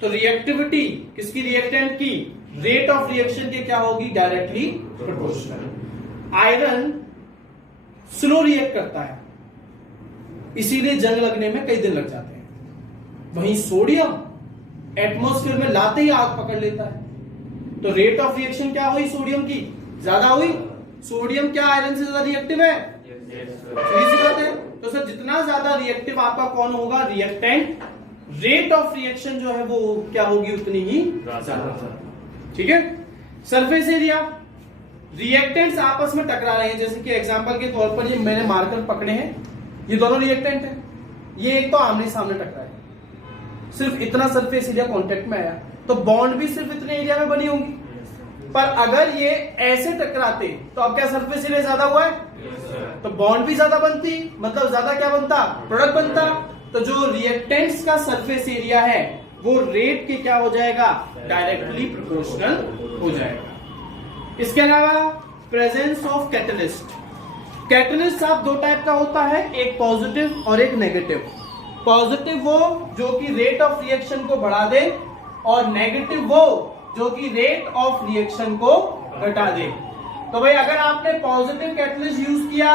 तो रिएक्टिविटी किसकी? रिएक्टेंट की। रेट ऑफ रिएक्शन के क्या होगी? Directly proportional. Iron slow react करता है, इसीलिए जंग लगने में कई दिन लग जाते हैं। वहीं सोडियम एटमॉस्फेयर में लाते ही आग पकड़ लेता है। तो रेट ऑफ रिएक्शन क्या हुई? सोडियम की ज्यादा हुई। सोडियम क्या आयरन से ज्यादा रिएक्टिव है? इसी बात है। तो सर जितना ज्यादा रिएक्टिव आपका कौन होगा? रिएक्टेंट। रेट ऑफ रिएक्शन जो है वो क्या होगी? उतनी ही ज्यादा। ठीक है। सरफेस एरिया, रिएक्टेंट्स आपस में टकरा रहे हैं, जैसे कि एग्जांपल के तौर पर ये मैंने मार्कर पकड़े हैं, ये दोनों रिएक्टेंट हैं, ये एक तो आमने सामने टकरा है, सिर्फ इतना सरफेस एरिया कांटेक्ट में आया, तो बॉन्ड भी सिर्फ इतने एरिया में बनी होंगी। पर अगर ये ऐसे टकराते तो अब क्या सरफेस एरिया ज्यादा हुआ है? तो बॉन्ड भी ज्यादा बनती, मतलब ज्यादा क्या बनता? प्रोडक्ट बनता। तो जो रिएक्टेंट्स का सरफेस एरिया है वो रेट के क्या हो जाएगा? डायरेक्टली प्रोपोर्शनल हो जाएगा। इसके अलावा प्रेजेंस ऑफ कैटलिस्ट। कैटलिस्ट साहब दो टाइप का होता है, एक पॉजिटिव और एक नेगेटिव। पॉजिटिव वो जो कि रेट ऑफ रिएक्शन को बढ़ा दे, और नेगेटिव वो जो कि रेट ऑफ रिएक्शन को घटा दे। तो भाई अगर आपने पॉजिटिव कैटलिस्ट यूज किया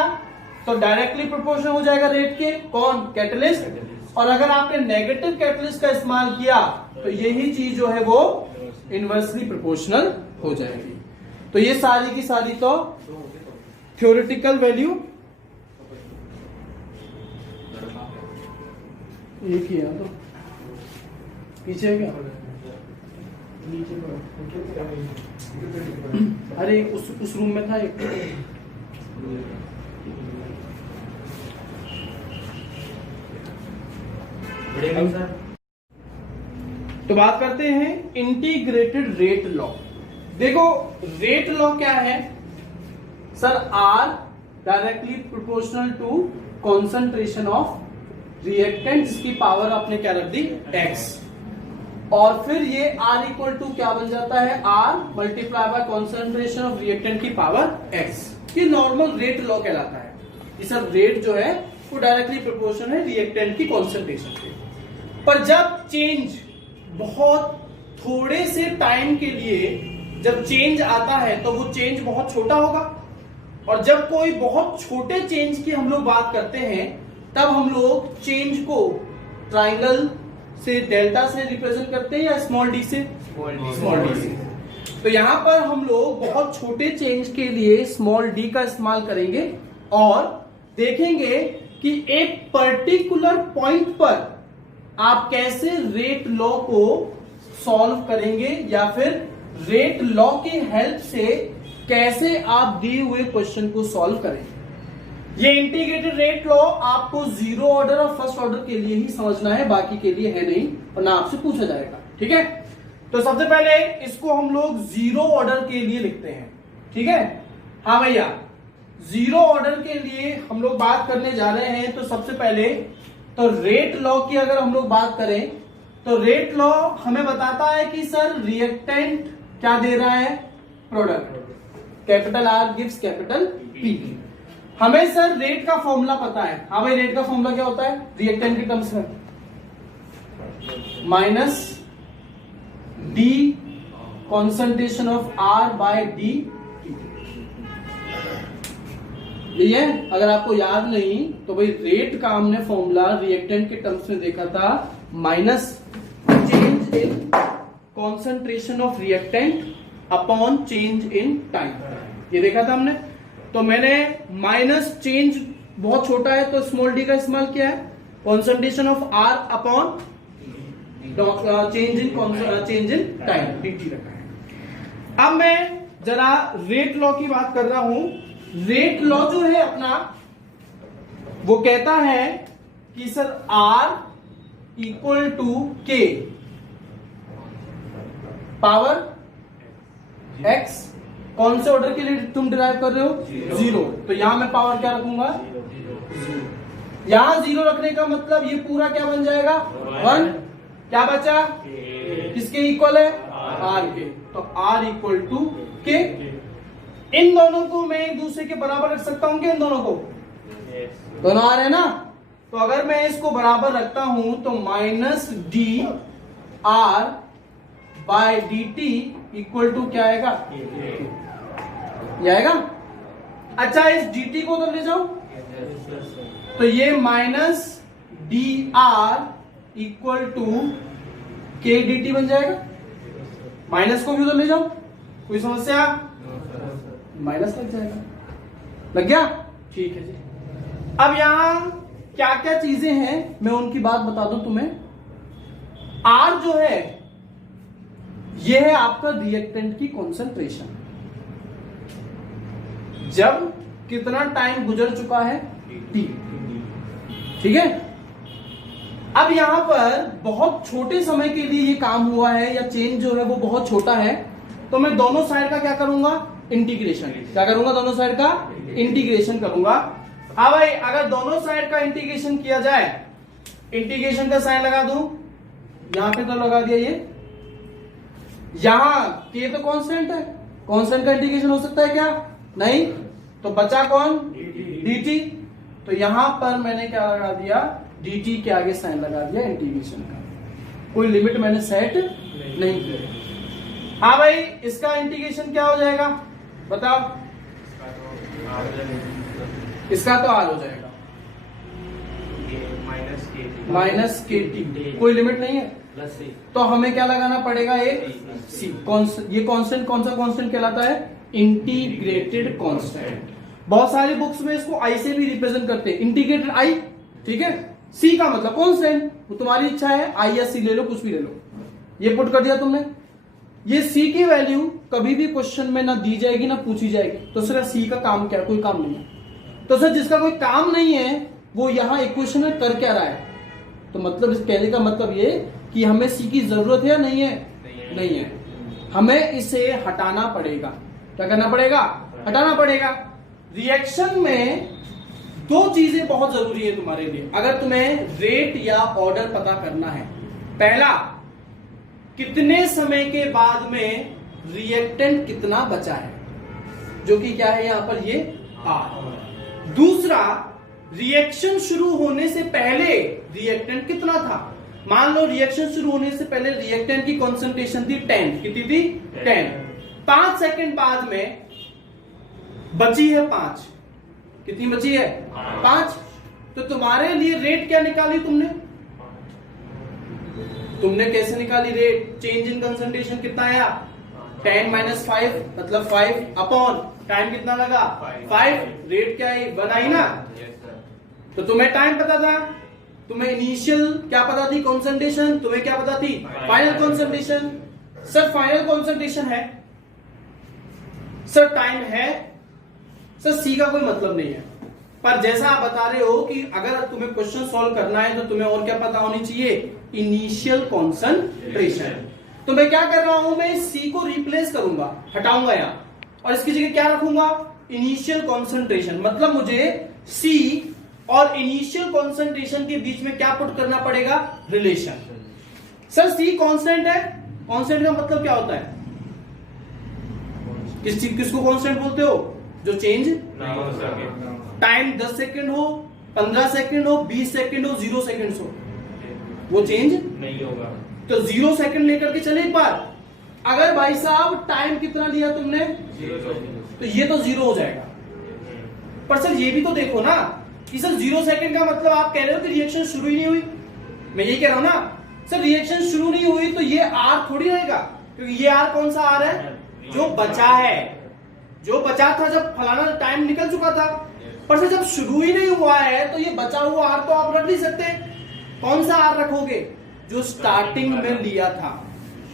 तो डायरेक्टली प्रोपोर्शनल हो जाएगा रेट के, कौन? कैटलिस्ट। और अगर आपने नेगेटिव कैटलिस्ट का इस्तेमाल किया तो यही चीज जो है वो इनवर्सली प्रोपोर्शनल हो जाएगी। तो ये सारी की सारी तो थ्योरेटिकल वैल्यू एक ही है, तो पीछे क्या अरे उस रूम में था एक। तो बात करते हैं इंटीग्रेटेड रेट लॉ। देखो रेट लॉ क्या है sir, R directly proportional to concentration of reactant, जिसकी पावर आपने क्या रख दी एक्स, और फिर ये आर इक्वल टू क्या बन जाता है, R multiply by concentration of reactant की पावर एक्स। ये नॉर्मल रेट लॉ कहलाता है। ये सब रेट जो है वो डायरेक्टली प्रोपोर्शनल है रिएक्टेंट की कॉन्सेंट्रेशन के। पर जब चेंज बहुत थोड़े से टाइम के लिए जब चेंज आता है तो वो चेंज बहुत छोटा होगा, और जब कोई बहुत छोटे चेंज की हम लोग बात करते हैं तब हम लोग चेंज को ट्रायंगल से, डेल्टा से रिप्रेजेंट करते हैं या स्मॉल डी से, स्मॉल डी से। तो यहां पर हम लोग बहुत छोटे चेंज के लिए स्मॉल डी का इस्तेमाल करेंगे और देखेंगे कि एक पर्टिकुलर पॉइंट पर आप कैसे रेट लॉ को सॉल्व करेंगे या फिर रेट लॉ की हेल्प से कैसे आप दिए हुए क्वेश्चन को सॉल्व करेंगे। ये इंटीग्रेटेड रेट लॉ आपको जीरो ऑर्डर और फर्स्ट ऑर्डर के लिए ही समझना है, बाकी के लिए है नहीं, और ना आपसे पूछा जाएगा। ठीक है, तो सबसे पहले इसको हम लोग जीरो ऑर्डर के लिए लिखते हैं। ठीक है, हाँ भैया, जीरो ऑर्डर के लिए हम लोग बात करने जा रहे हैं। तो सबसे पहले तो रेट लॉ की अगर हम लोग बात करें तो रेट लॉ हमें बताता है कि सर रिएक्टेंट क्या दे रहा है, product, capital R gives capital P. हमें सर रेट का फॉर्मूला पता है। हाँ भाई, रेट का फॉर्मूला क्या होता है रिएक्टेंट के टर्म्स में, minus D concentration of R by D. ये अगर आपको याद नहीं तो भाई रेट का हमने फॉर्मूला रिएक्टेंट के टर्म्स में देखा था, minus change in concentration of reactant upon change in time, ये देखा था हमने। तो मैंने माइनस चेंज बहुत छोटा है तो स्मॉल डी का इस्तेमाल किया है, concentration of R upon change in time dt रखा है। अब मैं जरा रेट लॉ की बात कर रहा हूं। रेट लॉ जो है अपना वो कहता है कि सर R इक्वल टू के पावर x, कौन से ऑर्डर के लिए तुम डिराइव कर रहे हो, जीरो। तो यहां मैं पावर क्या रखूंगा, यहां जीरो रखने का मतलब ये पूरा क्या बन जाएगा, 1। क्या बचा, किसके इक्वल है, R के। तो R इक्वल टू के। इन दोनों को मैं एक दूसरे के बराबर रख सकता हूं क्या, इन दोनों को, दोनों आ रहे हैं ना। तो अगर मैं इसको बराबर रखता हूं तो minus D R by D T equal to क्या आएगा, ये आएगा। अच्छा, इस डी टी को उधर ले जाओ तो ये minus D R equal to K D T बन जाएगा। माइनस को भी उधर ले जाओ, कोई समस्या, माइनस लग जाएगा, लग गया, ठीक है जी। अब यहां क्या क्या चीजें हैं मैं उनकी बात बता दूं तुम्हें। आर जो है ये है आपका रिएक्टेंट की कॉन्सेंट्रेशन, जब कितना टाइम गुजर चुका है, टी। ठीक है, अब यहां पर बहुत छोटे समय के लिए ये काम हुआ है या चेंज जो है वो बहुत छोटा है, तो मैं दोनों साइड का क्या करूंगा, इंटीग्रेशन। क्या करूंगा, दोनों साइड का इंटीग्रेशन करूंगा। हाँ भाई, अगर दोनों साइड का इंटीग्रेशन किया जाए, इंटीग्रेशन का साइन लगा दूं, यहां पे तो लगा दिया, ये यहां के तो कांस्टेंट है, कांस्टेंट का इंटीग्रेशन हो सकता है क्या, नहीं। तो बचा कौन, dt। तो यहां पर मैंने क्या लगा दिया, dt के आगे साइन लगा दिया इंटीग्रेशन का, कोई लिमिट मैंने सेट नहीं किया। हाँ भाई, इसका इंटीग्रेशन क्या हो जाएगा बताओ, इसका तो r हो जाएगा माइनस के टी, कोई लिमिट नहीं है, तो हमें क्या लगाना पड़ेगा, एक सी। ये कांस्टेंट कौन सा कांस्टेंट कहलाता है, इंटीग्रेटेड कांस्टेंट। बहुत सारी बुक्स में इसको आई से भी रिप्रेजेंट करते हैं, इंटीग्रेटेड आई। ठीक है, सी का मतलब कांस्टेंट, वो तुम्हारी इच्छा है, आई या सी ले लो, कुछ भी ले लो। ये पुट कर दिया तुमने, ये सी की वैल्यू कभी भी क्वेश्चन में ना दी जाएगी ना पूछी जाएगी, तो सर सी का काम क्या, कोई काम नहीं है। तो सर जिसका कोई काम नहीं है वो यहां इक्वेशन में कर क्या रहा है, तो मतलब इस कहने का मतलब ये कि हमें सी की जरूरत है या नहीं है, नहीं है, हमें इसे हटाना पड़ेगा। क्या करना पड़ेगा, हटाना पड़ेगा। रिएक्शन में दो चीजें बहुत जरूरी है तुम्हारे लिए अगर तुम्हें रेट या ऑर्डर पता करना है। पहला, कितने समय के बाद में रिएक्टेंट कितना बचा है, जो कि क्या है यहां पर ये आर। दूसरा, रिएक्शन शुरू होने से पहले रिएक्टेंट कितना था। मान लो रिएक्शन शुरू होने से पहले रिएक्टेंट की कॉन्सेंट्रेशन थी 10, कितनी थी 10। 5 सेकंड बाद में बची है 5, कितनी बची है 5। तो तुम्हारे लिए रेट क्या निकाली तुमने कैसे निकाली रेट, चेंज इन कंसंट्रेशन कितना आया 10 - 5 मतलब 5 अपॉन टाइम कितना लगा 5, रेट क्या है 1 आई ना। तो तुम्हें टाइम पता था, तुम्हें इनिशियल क्या पता थी कंसंट्रेशन, तुम्हें क्या पता थी final concentration. Sir final concentration है, सर टाइम है, सर सी का कोई मतलब नहीं है। पर जैसा आप बता रहे हो कि अगर तुम्हें क्वेश्चन सॉल्व करना है तो तुम्हें और क्या पता होनी चाहिए, इनिशियल कंसंट्रेशन। तो मैं क्या कर रहा हूं, मैं सी को रिप्लेस करूंगा, हटाऊंगा यहां, और इसकी जगह क्या रखूंगा, इनिशियल कंसंट्रेशन। मतलब मुझे सी और इनिशियल कंसंट्रेशन के बीच में क्या पुट करना पड़ेगा, रिलेशन। सर सी कांस्टेंट है, कांस्टेंट का मतलब क्या होता है, किसको कांस्टेंट बोलते हो, जो चेंज टाइम 10 सेकंड हो, 15 सेकंड हो, 20 सेकंड हो, 0 सेकंड हो, वो चेंज नहीं होगा। तो 0 सेकंड लेकर के चले एक बार। अगर भाई साहब टाइम कितना लिया तुमने 0, तो ये तो 0 हो जाएगा। पर सर ये भी तो देखो ना कि सर 0 सेकंड का मतलब आप कह रहे हो कि रिएक्शन शुरू ही नहीं हुई। मैं ये कह रहा हूं ना सर रिएक्शन शुरू नहीं हुई तो ये आर थोड़ी रहेगा, क्योंकि ये आर कौन सा आर है, जो बचा है, जो बचा था जब फलाना टाइम निकल चुका था। पर सर जब शुरू ही नहीं हुआ है तो ये बचा हुआ आर तो आप रख नहीं सकते। कौन सा आर रखोगे, जो स्टार्टिंग में लिया था,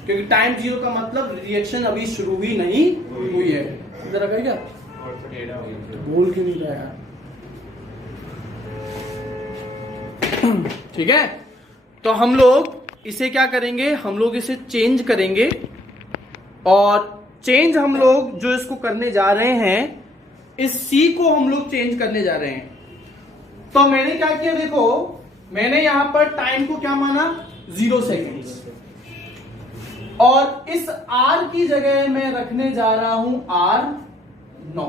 क्योंकि टाइम 0 का मतलब रिएक्शन अभी शुरू ही नहीं हुई है। इधर रखा क्या, बोल क्यों नहीं रहा यार। ठीक है, तो हम लोग इसे क्या करेंगे, हम लोग इसे चेंज करेंगे, और चेंज हम लोग जो इसको करने जा रहे हैं, इस सी को हम लोग चेंज करने जा रहे हैं। तो मैंने क्या किया, देखो मैंने यहां पर टाइम को क्या माना 0 सेकेंड्स, और इस आर की जगह मैं रखने जा रहा हूं R0।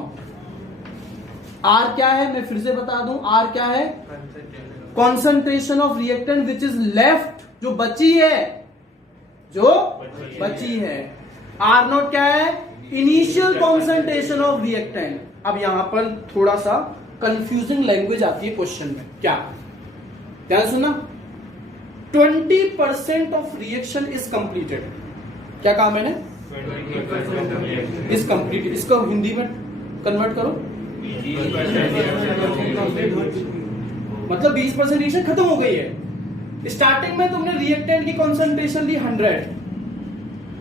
आर क्या है, मैं फिर से बता दूं, आर क्या है, concentration of reactant which is left, जो बची है, जो बची है। R0 क्या है, इनिशियल कॉन्सेंट्रेशन ऑफ रिएक्टेंट। अब यहां पर थोड़ा सा कंफ्यूजिंग लैंग्वेज आती है क्वेश्चन में, क्या ध्यान सुनना, 20% ऑफ रिएक्शन इज कंप्लीटेड। क्या कहा मैंने, इज कंप्लीटेड, इसको हिंदी में कन्वर्ट करो, मतलब 20% रिएक्शन खत्म हो गई है। स्टार्टिंग में तुमने रिएक्टेंट की कॉन्सेंट्रेशन ली 100,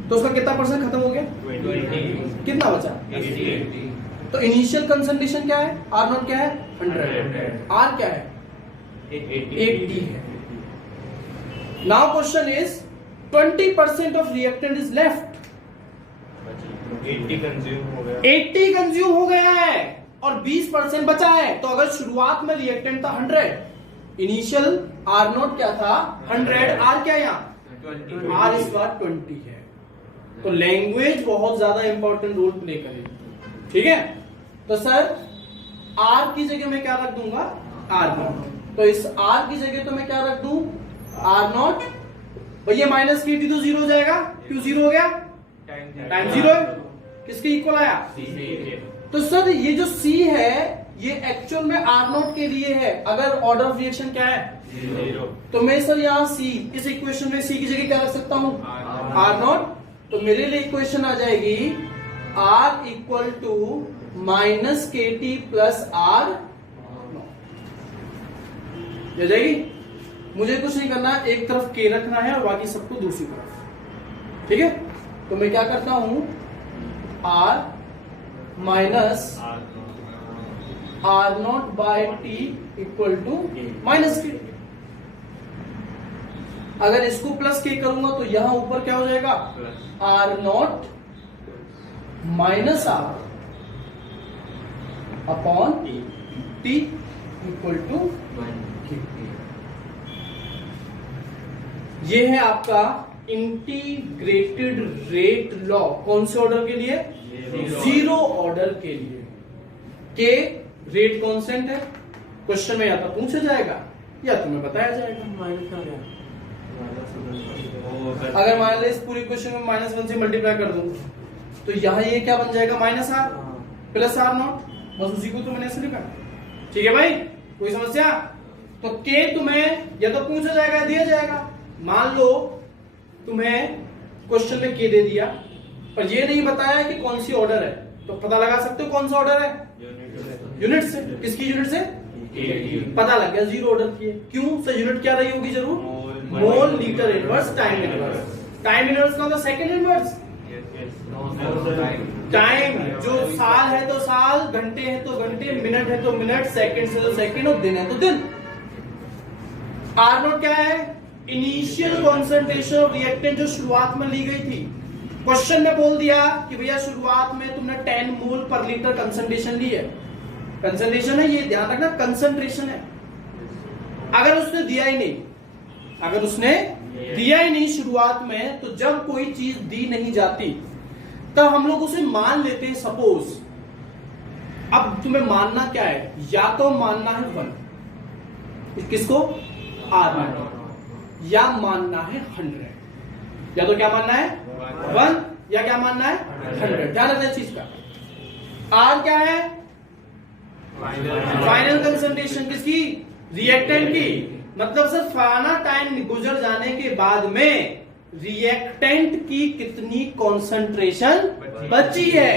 तो उसका कितना परसेंट खत्म हो गया, 20, कितना बचा 80। तो इनिशियल कंसंट्रेशन क्या है, R0 क्या है 100, R क्या है 80 है। Now question is 20% of reactant is left, 80 consume हो गया है और 20% बचा है। तो अगर शुरुआत में रिएक्टेंट था 100, इनिशियल R0 क्या था 100, R क्या यहाँ R इस बार 20 है। तो लैंग्वेज बहुत ज्यादा इंपॉर्टेंट रोल प्ले करेगी, ठीक है। तो सर R की जगह मैं क्या रख दूंगा R0, तो इस R की जगह तो मैं क्या रख दूं R0, भैया माइनस की तो 0 हो जाएगा, क्यों 0 हो गया, टाइम 0 है, किसके इक्वल आया, तो सर ये जो C है ये एक्चुअल में R0 के लिए है। अगर ऑर्डर ऑफ रिएक्शन क्या है 0, तो मैं सर यहाँ C, इस इक्वेशन में C की जगह क्या रख सकता हूँ R0। तो मेरे लिए इक्वेशन आ जाएगी R equal to minus KT plus R हो जाएगी। मुझे कुछ नहीं करना, एक तरफ K रखना है और बाकी सबको दूसरी तरफ, ठीक है। तो मैं क्या करता हूं, R minus R naught by T equal to minus K. अगर इसको प्लस के करूंगा तो यहां ऊपर क्या हो जाएगा, R naught minus R upon T equal to K. ये है आपका इंटीग्रेटेड रेट लॉ। कौन से ऑर्डर के लिए, जीरो ऑर्डर के लिए। के रेट कांस्टेंट है, क्वेश्चन में या तो पूछा जाएगा या तुम्हें बताया जाएगा। अगर मान लो इस पूरी क्वेश्चन में -1 से मल्टीप्लाई कर दूं तो यहाँ ये क्या बन जाएगा, minus R plus R naught. बस उसी को तो मैंने ऐसे लिखा। ठीक है भाई, कोई समस्या? तो के तुम्हें या तो पूछा जाएगा या दिया जाएगा। मान लो तुम्हें क्वेश्चन में के दे दिया पर ये नहीं बताया कि कौन सी ऑर्डर है, तो पता लगा सकते हो कौन सा ऑर्डर है, यूनिट से। किसकी यूनिट से? पता लग गया, जीरो ऑर्डर की है। क्यों सर, यूनिट क्या रही होगी जरूर, मोल litre inverse time inverse. Time inverse का मतलब सेकंड इनवर्स। टाइम जो साल है तो साल, घंटे हैं तो घंटे, मिनट है तो मिनट, सेकंड है तो सेकंड और दिन है तो दिन। आर नॉट क्या है, इनिशियल कॉन्सेंट्रेशन ऑफ रिएक्टेंट जो शुरुआत में ली गई थी। क्वेश्चन में बोल दिया कि भैया शुरुआत में तुमने 10 मोल पर लीटर कंसंट्रेशन ली है। कंसंट्रेशन है, ये ध्यान रखना, कंसंट्रेशन है। अगर उसने दिया ही नहीं, अगर उसने दिया ही नहीं शुरुआत में, तो जब कोई चीज दी नहीं जाती तब हम लोग उसे मान लेते हैं। सपोज अब तुम्हें मानना क्या है, या तो मानना है 1, किसको, आर नॉट, या मानना है 100। या तो क्या मानना है 1 या क्या मानना है 100। ध्यान रखना इस चीज का। आर क्या है, फाइनल कंसंट्रेशन किसकी, रिएक्टेंट की। मतलब सर फलाना टाइम गुजर जाने के बाद में रिएक्टेंट की कितनी कंसंट्रेशन बची है।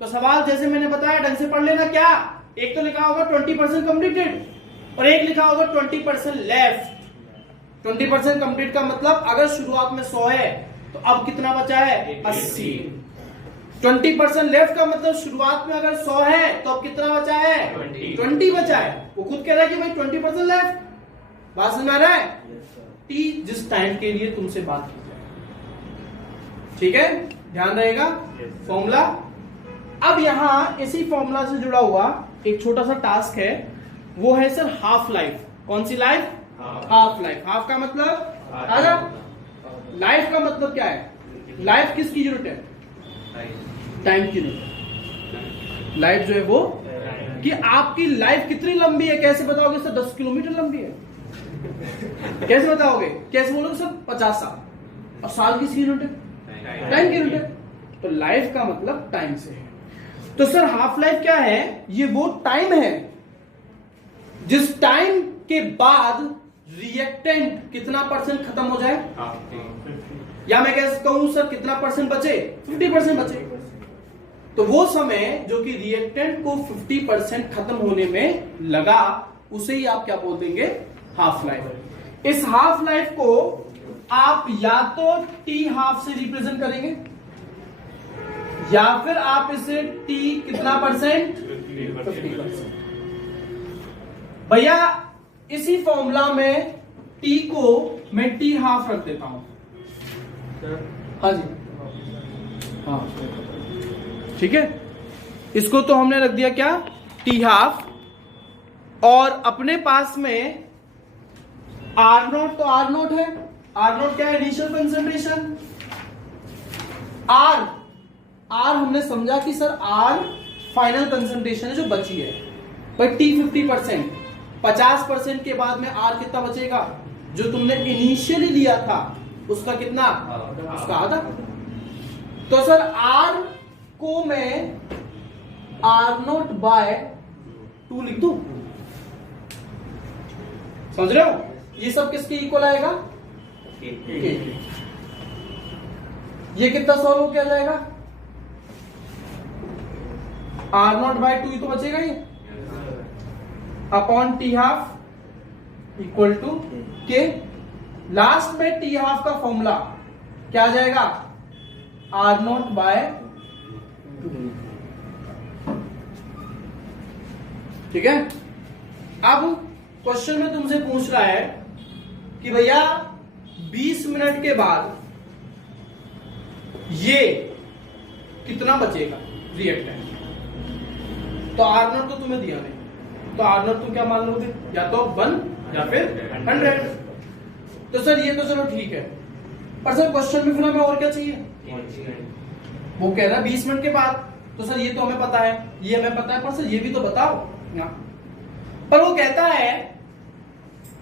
तो सवाल जैसे मैंने बताया ढंग से पढ़ लेना। क्या, एक तो लिखा होगा 20% कंप्लीटेड और एक लिखा होगा 20% लेफ्ट। 20% कंप्लीट का मतलब अगर शुरुआत में 100 है तो अब कितना बचा है, 80। 20% लेफ्ट का मतलब शुरुआत में अगर 100 है तो अब कितना बचा है, 20 बचा है। वो खुद कह रहा है कि भाई 20% लेफ्ट। बात समझ में आ रहा है? टी जिस टाइम के लिए तुमसे बात की जाए, ठीक है, ध्यान रहेगा फॉर्मूला। अब यहां इसी फॉर्मूला से जुड़ा हुआ एक छोटा सा टास्क है, वो है सर हाफ लाइफ। कौन सी लाइफ, हाफ लाइफ। हाफ का मतलब आधा, लाइफ का मतलब क्या है, लाइफ किसकी यूनिट है, टाइम की यूनिट। लाइफ जो है वो कि आपकी लाइफ कितनी लंबी है, कैसे बताओगे सर 10 किलोमीटर लंबी है, कैसे बताओगे, कैसे बोलोगे सर 50 साल। और साल किसकी यूनिट है, टाइम की यूनिट है। तो लाइफ का मतलब टाइम से है। तो सर हाफ लाइफ क्या है, ये वो टाइम है जिस टाइम के बाद रिएक्टेंट कितना परसेंट खत्म हो जाए, या मैं कैसे कहूं सर कितना परसेंट बचे, 50% बचे। तो वो समय जो कि रिएक्टेंट को 50% खत्म होने में लगा, उसे ही आप क्या बोल देंगे, हाफ लाइफ। इस हाफ लाइफ को आप या तो टी हाफ से रिप्रेजेंट करेंगे या फिर आप इसे टी कितना परसेंट, 50%। भैया इसी फॉर्मूला में टी को मैं टी हाफ रख देता हूं। हाँ जी, हाँ ठीक है। इसको तो हमने रख दिया क्या, टी हाफ। और अपने पास में आर नोट, तो आर नोट है, आर नोट क्या है, इनिशियल कंसंट्रेशन। आर हमने समझा कि सर आर फाइनल कंसंट्रेशन है जो बची है। पर टी 50%, 50% के बाद में आर कितना बचेगा, जो तुमने इनिशियली लिया था उसका कितना, उसका आधा। तो सर आर को मैं आर नोट बाय 2 लिख दूं, समझ रहे हो? ये सब किसके इक्वल आएगा, के। ये कितना सॉल्व हो क्या जाएगा, आर नॉट बाय 2 ही तो बचेगा ये, upon T half equal to K. Last में टी हाफ का फॉर्मूला क्या आ जाएगा, आर नॉट बाय 2। ठीक है। अब क्वेश्चन में तुमसे पूछ रहा है कि भैया 20 मिनट के बाद ये कितना बचेगा रिएक्टेंट। तो आर नॉट तो तुम्हें दिया नहीं, तो आर नॉट तुम क्या मान लोगे, या तो 1 या फिर 100। तो सर ये तो चलो ठीक है, पर सर क्वेश्चन में फिर हमें और क्या चाहिए। वो कह रहा है 20 मिनट के बाद, तो सर ये तो हमें पता है, ये हमें पता है, पर सर ये भी तो बताओ ना। पर वो कहता है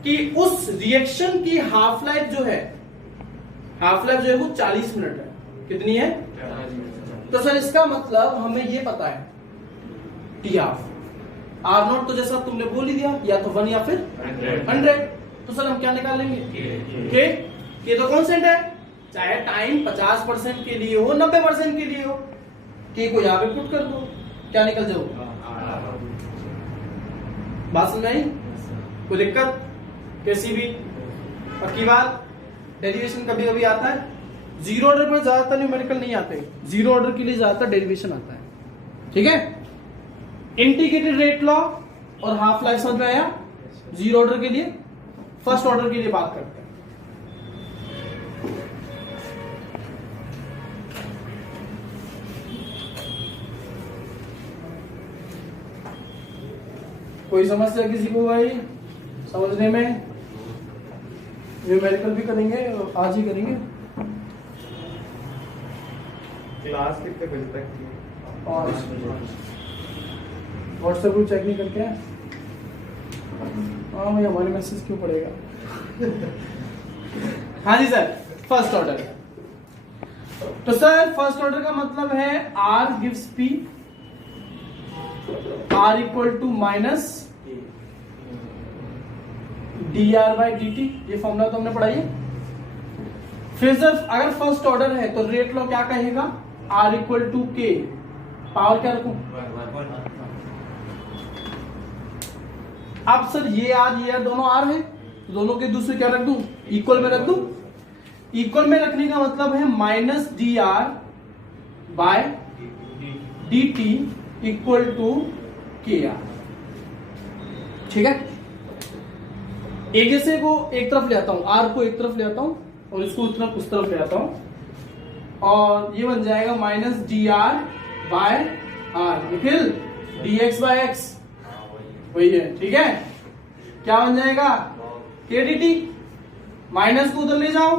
कि उस रिएक्शन की हाफ लाइफ जो है, हाफ लाइफ जो है वो 40 मिनट है। कितनी है? तो सर इसका मतलब हमें ये पता है टी हाफ। आर नॉट तो जैसा तुमने बोल ही दिया, या तो 1 या फिर 100। तो सर हम क्या निकालेंगे, के तो कांस्टेंट है, चाहे टाइम 50% के लिए हो 90% के लिए हो, के को यहां पे पुट कर दो, क्या निकल जाओ। बात समझ आई? कोई दिक्कत कैसी भी? पक्की बात। डेरिवेशन कभी कभी आता है, जीरो ऑर्डर पर ज्यादातर न्यूमेरिकल नहीं आते, जीरो ऑर्डर के लिए ज्यादातर डेरिवेशन आता है। ठीक है। इंटीग्रेटेड रेट लॉ और हाफ लाइफ समझ में आया। जीरो ऑर्डर के लिए, फर्स्ट ऑर्डर के लिए बात करते हैं। कोई समस्या किसी को भाई समझने में? न्यूमेरिकल भी करेंगे, आज ही करेंगे। क्लास कितने बजे तक की? व्हाट्सएप ग्रुप चेक नहीं करके? हाँ भाई हमारे मैसेज क्यों पड़ेगा। हाँ जी सर, फर्स्ट ऑर्डर। तो सर फर्स्ट ऑर्डर का मतलब है R gives P, R equal to minus dr/dt। ये फॉर्मूला तो हमने पढ़ाई है। फिर सर अगर फर्स्ट ऑर्डर है तो रेट लॉ क्या कहेगा, R इक्वल टू के, पावर क्या रखूं। अब सर ये R दोनों R है, तो दोनों के दूसरे क्या रख दूं, इक्वल में रख दूं। इक्वल में रखने का मतलब है minus dr/dt equal to KR। ठीक है। एक जैसे को एक तरफ ले आता हूं, R को एक तरफ ले आता हूं और इसको उस तरफ ले आता हूं, और ये बन जाएगा माइनस dr/r निखिल dx/x, वही है। ठीक है। क्या बन जाएगा, kdt। माइनस को उधर ले जाओ,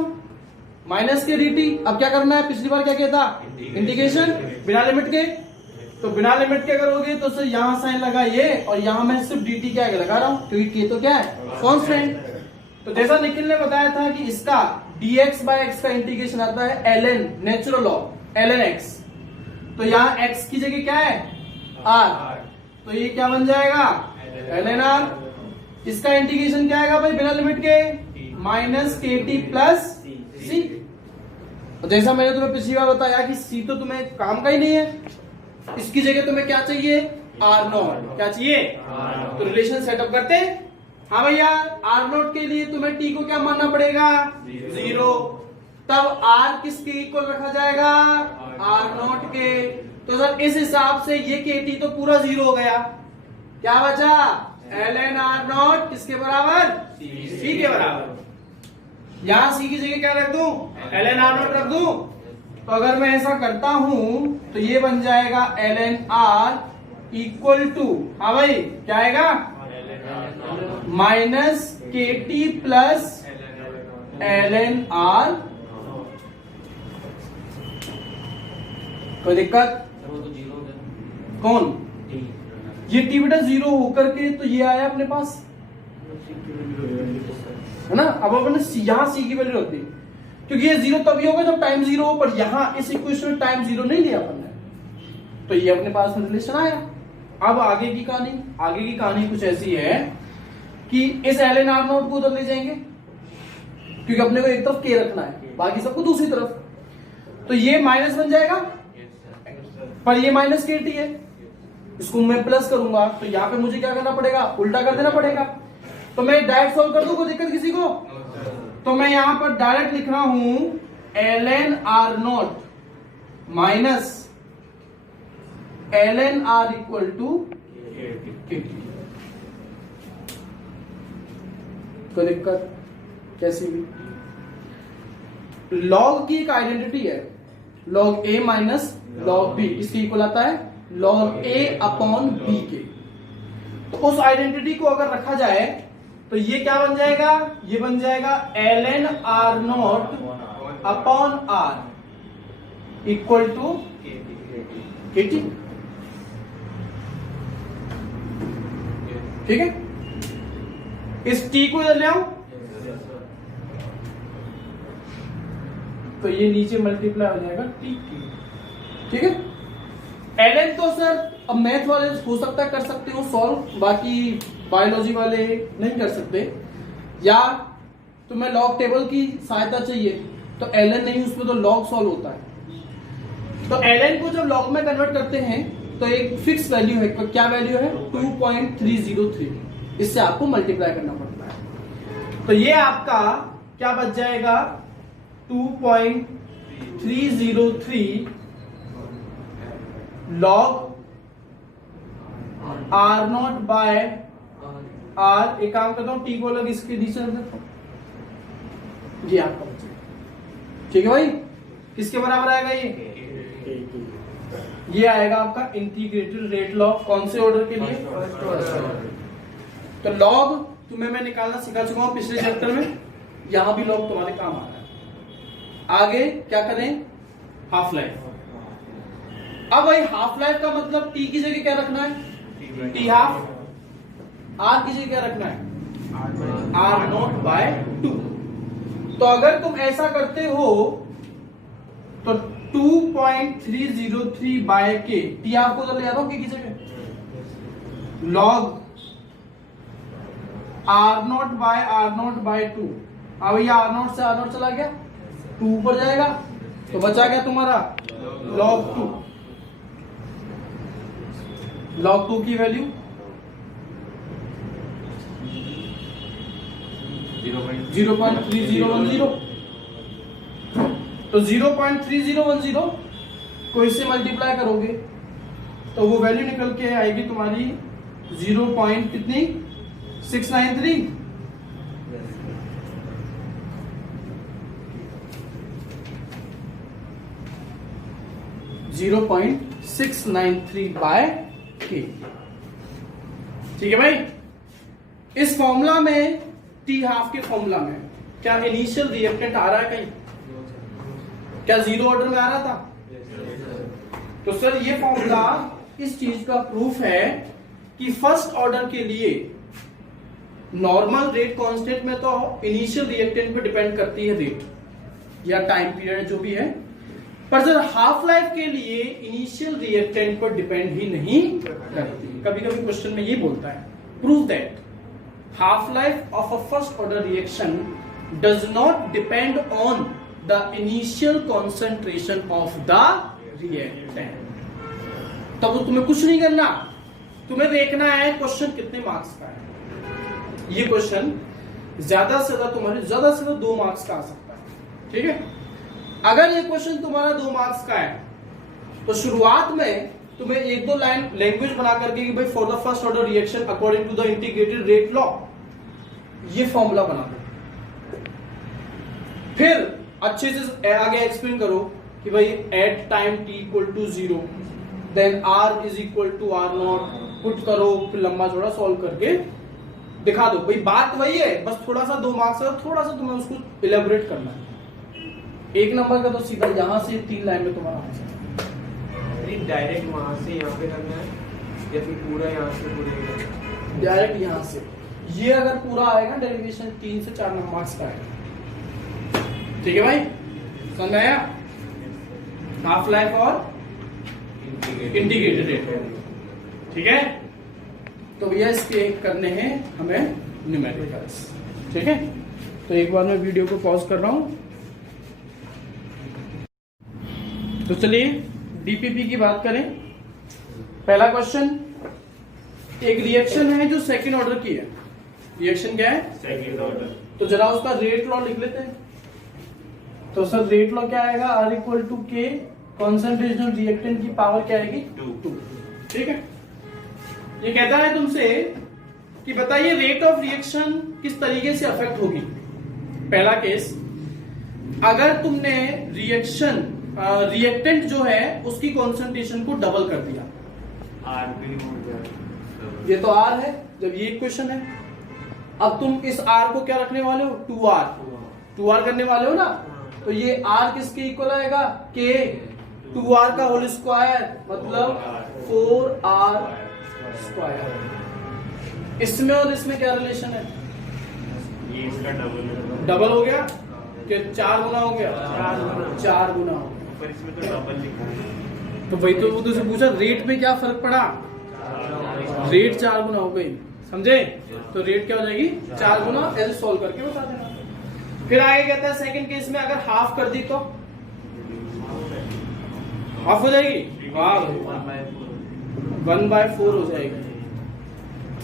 माइनस के dt। अब क्या करना है, पिछली बार क्या किया था, इंटीग्रेशन बिना लिमिट के। तो बिना लिमिट के करोगे तो सर यहां साइन लगा ये, और यहां मैं सिर्फ dt के आगे लगा रहा हूं, क्योंकि k तो क्या है, कांस्टेंट। तो जैसा निखिल ने बताया था कि इसका dx/x का इंटीग्रेशन आता है ln, natural law ln x। तो यहां x की जगह क्या है, r, तो ये क्या बन जाएगा, ln r। इसका इंटीग्रेशन क्या आएगा भाई बिना लिमिट के, माइनस kt प्लस c। तो जैसा मैंने तुम्हें पिछली बार बताया कि c तो तुम्हें काम का ही नहीं है, इसकी जगह तुम्हें क्या चाहिए, R नॉट। क्या चाहिए, तो रिलेशन सेटअप करते हैं। हाँ भैया, R नॉट के लिए तुम्हें t को क्या मानना पड़ेगा, 0। तब R किसके इक्वल रखा जाएगा, R नॉट के। तो सर इस हिसाब से ये kt तो पूरा 0 हो गया। क्या बचा, ln R नॉट किसके बराबर, c के बराबर। यहां c की जगह क्या रख दूं, ln R नॉट रख दूं। तो अगर मैं ऐसा करता हूं तो ये बन जाएगा ln R इक्वल टू, हाँ भाई क्या आएगा, minus kt plus ln R। कोई दिक्कत? कौन, ये t बेटा 0 होकर के तो ये आया अपने पास, है ना। अब अपने यहां c की वैल्यू रख दी, क्योंकि ये 0 तभी होगा जब टाइम 0 हो, पर यहां इस इक्वेशन में टाइम 0 नहीं लिया अपन ने, तो ये अपने पास में रिलेशन आया। अब आगे की कहानी कुछ ऐसी है कि इस ln R नॉट को उधर ले जाएंगे, क्योंकि अपने को एक तरफ k रखना है, बाकी सबको दूसरी तरफ। तो ये माइनस बन जाएगा, पर ये माइनस kt है, इसको मैं प्लस करूंगा, तो यहाँ पे मुझे क्या करना पड़ेगा, उल्टा कर देना पड़ेगा। तो मैं डायरेक्ट सॉल्व कर दूं, कोई दिक्कत किसी को? तो मैं यहां पर डायरेक्ट लिख रहा हूं ln R naught minus ln r equal to KT। कोई दिक्कत कैसी भी? लॉग की एक आइडेंटिटी है, log a minus log b, इसके इक्वल आता है log a अपॉन b के। तो उस आइडेंटिटी को अगर रखा जाए तो ये क्या बन जाएगा? ये बन जाएगा ln r naught upon r equal to KT। ठीक है, इस t को इधर ले आओ तो ये नीचे मल्टीप्लाई हो जाएगा t। ठीक है, ln तो सर अब मैथ वाले हो सकता है कर सकते हो सॉल्व, बाकी बायोलॉजी वाले नहीं कर सकते, या तुम्हें लॉग टेबल की सहायता चाहिए तो ln नहीं, उसमें तो लॉग सॉल्व होता है। तो ln को जब लॉग में कन्वर्ट करते हैं तो एक फिक्स वैल्यू है, क्या वैल्यू है? 2.303, इससे आपको मल्टीप्लाई करना पड़ता है। तो ये आपका क्या बच जाएगा? 2.303 log r naught by r। एक काम करता हूं, t को अलग इसके नीचे रख देता हूं, ये आपका बचेगा। ठीक है भाई, किसके बराबर आएगा ये? ये आएगा आपका इंटीग्रेटेड रेट लॉग। कौन से ऑर्डर के लिए? तो लॉग तुम्हें मैं निकालना सिखा चुका हूं पिछले चैप्टर में, यहां भी लॉग तुम्हारे काम आ रहा है। आगे क्या करें? Half life. अब भाई हाफ लाइफ का मतलब t की जगह क्या रखना है? t half. r की जगह क्या रखना है? r naught by 2। तो अगर तुम ऐसा करते हो तो 2.303 बाय के, टी आपको तो ले आ रहा हूं की जगह, लॉग r नॉट बाय 2। अब ये r नॉट से r नॉट चला गया, 2 ऊपर जाएगा तो बचा गया तुम्हारा log 2। log 2 की वैल्यू 0.3010। तो 0.3010 को इससे मल्टीप्लाई करोगे तो वो वैल्यू निकल के आएगी तुम्हारी 0. कितनी? 693। .693 बाय के। ठीक है भाई, इस फॉर्मूला में टी हाफ के फॉर्मूला में क्या इनिशियल रिएक्टेंट आ रहा है कहीं? क्या जीरो ऑर्डर में आ रहा था? तो सर ये फॉर्मूला इस चीज का प्रूफ है कि फर्स्ट ऑर्डर के लिए नॉर्मल रेट कांस्टेंट में तो इनिशियल रिएक्टेंट पे डिपेंड करती है रेट या टाइम पीरियड जो भी है, पर सर हाफ लाइफ के लिए इनिशियल रिएक्टेंट पर डिपेंड ही नहीं करती। कभी कभी क्वेश्चन में ये बोलता है prove that half life of a first order reaction does not depend on the initial concentration of the reactant. तब तो तुम्हें कुछ नहीं करना, तुम्हें देखना है क्वेश्चन कितने मार्क्स का है। ये क्वेश्चन ज्यादा से ज्यादा 2 मार्क्स का आ सकता है। ठीक है, अगर ये क्वेश्चन तुम्हारा 2 मार्क्स का है तो शुरुआत में तुम्हें 1-2 लाइन लैंग्वेज बना करके कि भाई for the first order reaction according to the integrated rate law, ये फॉर्मूला बना दो। फिर अच्छे से आगे एक्सप्लेन करो कि भाई at time t equal to 0 then r is equal to r naught, put करो, फिर लंबा चौड़ा सॉल्व करके दिखा दो। भाई बात वही है, बस थोड़ा सा 2 मार्क्स है, थोड़ा सा तुम्हें उसको इलेबोरेट करना है। 1 नंबर का तो सीधा यहां से 3 लाइन में तुम्हारा आंसर। डायरेक्ट वहां से यहाँ पे करना है या फिर पूरा यहाँ से पूरे? डायरेक्ट यहां से। ये अगर पूरा आएगा डेरिवेशन 3 से 4 मार्क्स का है। ठीक है भाई, समझ में आया? हाफ लाइफ और इंटीग्रेटेड रेट। ठीक है, तो भैया इसके करने हैं हमें न्यूमेरिकल्स। ठीक है, तो एक बार मैं वीडियो को पॉज कर रहा हूं। तो चलिए डीपीपी की बात करें। पहला क्वेश्चन, एक रिएक्शन है जो सेकंड ऑर्डर की है। रिएक्शन क्या है? Second order. तो जरा उसका रेट लॉ लिख लेते हैं। तो सर रेट लॉ क्या आएगा? R इक्वल टू के कॉन्सेंट्रेशन ऑफ रिएक्टेंट की पावर क्या आएगी? 2। ठीक है, ये कहता है तुमसे कि बताइए रेट ऑफ रिएक्शन किस तरीके से अफेक्ट होगी। पहला केस, अगर तुमने रिएक्टेंट जो है उसकी कॉन्सेंट्रेशन को डबल कर दिया, आर भी हो गया, ये तो R है, जब ये इक्वेशन है, अब तुम इस R को क्या रखने वाले हो? 2R करने वाले हो ना, तो ये R किसके इक्वल आएगा? K 2R का होल स्क्वायर, मतलब 4R स्क्वायर। इसमें और इसमें क्या रिलेशन है? ये इसका डबल डबल हो गया कि 4 गुना हो गया? 4 गुना हो गया। पर इसमें तो डबल लिखा है, तो वही तो वो तुझसे पूछा, रेट में क्या फर्क पड़ा? रेट 4 गुना हो गई, समझे? तो रेट क्या हो जाएगी? 4 गुना। ऐसे सॉल्व करके बता देना। फिर आगे कहता है सेकंड केस में अगर हाफ कर दी तो हाफ हो जाएगी, 1/4 हो जाएगी।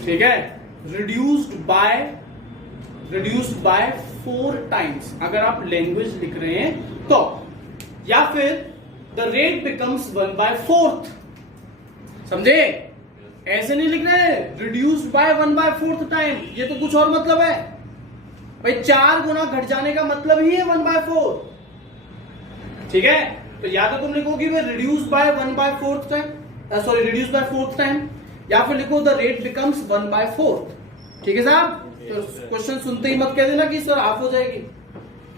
ठीक है, रिड्यूस्ड बाय 4 टाइम्स अगर आप लैंग्वेज लिख रहे हैं तो, या फिर द रेट बिकम्स 1/4। समझे? ऐसे नहीं लिख रहे रिड्यूस्ड बाय 1/4 टाइम, ये तो कुछ और मतलब है भाई। 4 गुना घट जाने का मतलब ही है 1/4। ठीक है, तो या तो तुम लिखोगी reduced by 1/4 time, sorry reduced by 4th time, या फिर लिखो द रेट बिकम्स 1/4। ठीक है साहब? तो क्वेश्चन सुनते ही मत कह देना कि सर हाफ हो जाएगी।